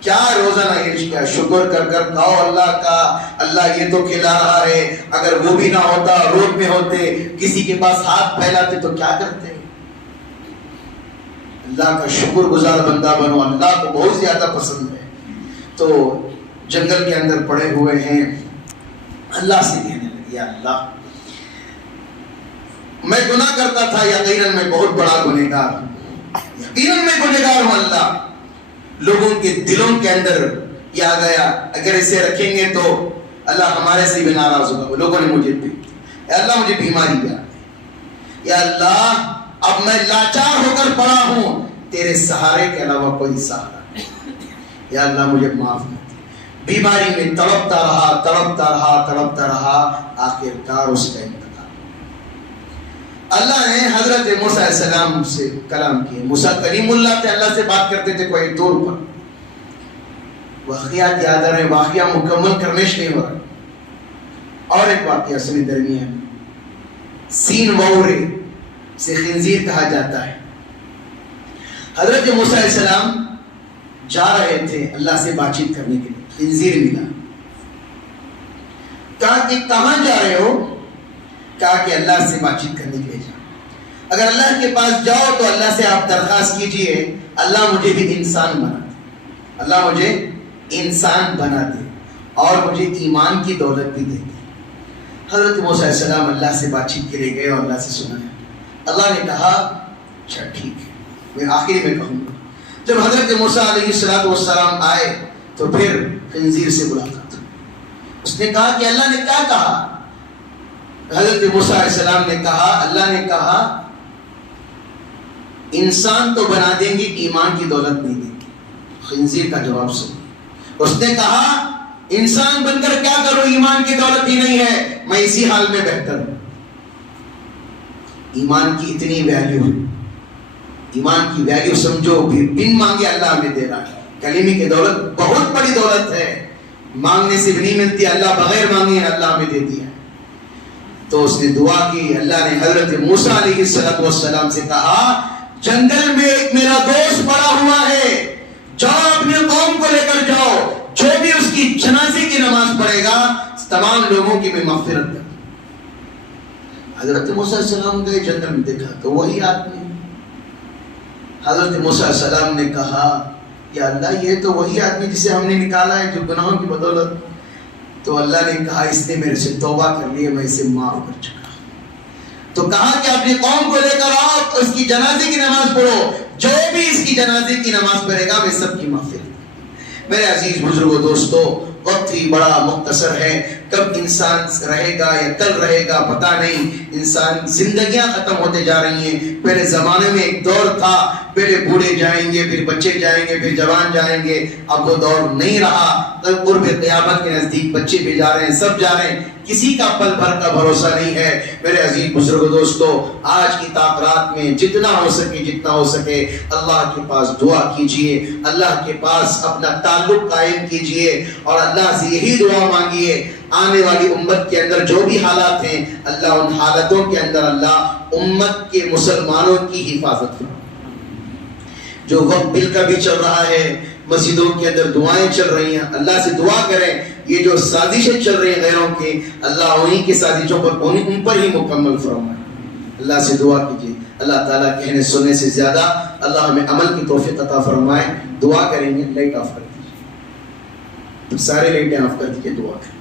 کیا روزانہ یہ کیا شکر کر کر کھاؤ اللہ کا، اللہ یہ تو کھلا رہا ہے۔ اگر وہ بھی نہ ہوتا، روڈ میں ہوتے، کسی کے پاس ہاتھ پھیلاتے تو کیا کرتے؟ اللہ کا شکر گزار بندہ بنو، اللہ کو بہت زیادہ پسند ہے۔ تو جنگل کے اندر پڑے ہوئے ہیں، اللہ سے کہنے لگے یا اللہ میں گناہ کرتا تھا، یقیناً میں بہت بڑا گنہگار ہوں، یقیناً میں گنہگار ہوں اللہ۔ لوگوں کے دلوں کے اندر یہ آ گیا اگر اسے رکھیں گے تو اللہ ہمارے سے بھی ناراض ہوگا۔ لوگوں نے مجھے بھی یا اللہ مجھے بیماری بھی آ گئی، یا اللہ اب میں لاچار ہو کر پڑا ہوں، تیرے سہارے کے علاوہ کوئی سہارا نہیں، یا اللہ مجھے معاف کر۔ بیماری میں تڑپتا رہا، تڑپتا رہا، تڑپتا رہا، آخرکار اس کا انتقال۔ اللہ نے حضرت موسیٰ علیہ السلام سے کلام کیے۔ موسیٰ کلیم اللہ تھے، اللہ سے بات کرتے تھے کوئی دور پر۔ واقعات یاد آ رہے ہیں، واقعہ مکمل کرنے سے نہیں ہو رہا۔ اور ایک واقعہ سنی درمیان، سین وورے سے خنزیر کہا جاتا ہے۔ حضرت موسیٰ علیہ السلام جا رہے تھے اللہ سے بات چیت کرنے کے لیے، خنزیر ملا۔ کہا کہ کہاں جا رہے ہو؟ کہا کہ اللہ سے بات چیت کرنے کے لیے جا۔ اگر اللہ کے پاس جاؤ تو اللہ سے آپ درخواست کیجئے اللہ مجھے بھی انسان بنا دے، اللہ مجھے انسان بنا دے اور مجھے ایمان کی دولت بھی دے دے۔ حضرت موسیٰ علیہ السلام اللہ سے بات چیت کے لیے گئے اور اللہ سے سنا۔ اللہ نے کہا اچھا ٹھیک ہے، میں آخری میں کہوں گا۔ جب حضرت موسیٰ علیہ السلام آئے تو پھر خنزیر سے ملاقات، اس نے کہا کہ اللہ نے کیا کہا؟ حضرت موسیٰ علیہ السلام نے کہا، اللہ نے کہا انسان تو بنا دیں گے، ایمان کی دولت نہیں دیں گے۔ خنزیر کا جواب سن، اس نے کہا انسان بن کر کیا کروں، ایمان کی دولت ہی نہیں ہے، میں اسی حال میں بہتر ہوں۔ ایمان کی اتنی ویلیو ہے، ایمان کی ویلیو سمجھو، بن مانگے اللہ ہمیں دے رہا ہے۔ کلمے کی دولت بہت بڑی دولت ہے، مانگنے سے بھی نہیں ملتی، اللہ بغیر مانگے اللہ ہمیں دے دیا۔ تو اس نے دعا کی. اللہ نے حضرت موسیٰ علیہ السلام سے کہا جنگل میں ایک میرا دوست پڑا ہوا ہے, جاؤ اپنے قوم کو لے کر جاؤ, جو بھی اس کی جنازے کی نماز پڑھے گا تمام لوگوں کی میں مغفرت کر. حضرت موسیٰ علیہ السلام گئے جنگل میں, دیکھا تو وہی آدمی. حضرت موسیٰ علیہ السلام نے کہا یا اللہ یہ تو وہی آدمی جسے ہم نے نکالا ہے جو گناہوں کی بدولت. تو اللہ نے کہا اس نے میرے سے توبہ کر لی ہے, میں اسے معاف کر چکا. تو کہا کہ اپنی قوم کو لے کر آؤ, اس کی جنازے کی نماز پڑھو, جو بھی اس کی جنازے کی نماز پڑھے گا میں سب کی مغفرت. میرے عزیز بزرگوں دوستو, وقت ہی بڑا مختصر ہے, کب انسان رہے گا یا کل رہے گا پتہ نہیں. انسان زندگیاں ختم ہوتے جا رہی ہیں. پہلے زمانے میں ایک دور تھا, پہلے بوڑھے جائیں گے, پھر بچے جائیں گے, پھر جوان جائیں گے. اب وہ دور نہیں رہا. قرب قیامت کے نزدیک بچے بھی جا رہے ہیں, سب جا رہے ہیں, کسی کا پل بھر کا بھروسہ نہیں ہے. میرے عزیز بزرگوں دوستو, آج کی تاخرات میں جتنا ہو سکے اللہ کے پاس دعا کیجئے, اللہ کے پاس اپنا تعلق قائم کیجئے اور اللہ سے یہی دعا مانگیے آنے والی امت کے اندر جو بھی حالات ہیں اللہ ان حالتوں کے اندر اللہ امت کے مسلمانوں کی حفاظت کرے. جو وقت بل کا بھی چل رہا ہے, مسجدوں کے اندر دعائیں چل رہی ہیں, اللہ سے دعا کریں. یہ جو سازشیں چل رہی ہیں غیروں کی, اللہ انہی کی سازشوں پر ان پر ہی مکمل فرمائے. اللہ سے دعا کیجیے. اللہ تعالیٰ کہنے سننے سے زیادہ اللہ ہمیں عمل کی توفیق عطا فرمائے. دعا کریں گے. لائٹ آف کر دیجیے, سارے لائٹیں آف کر دیجیے, دعا کریں.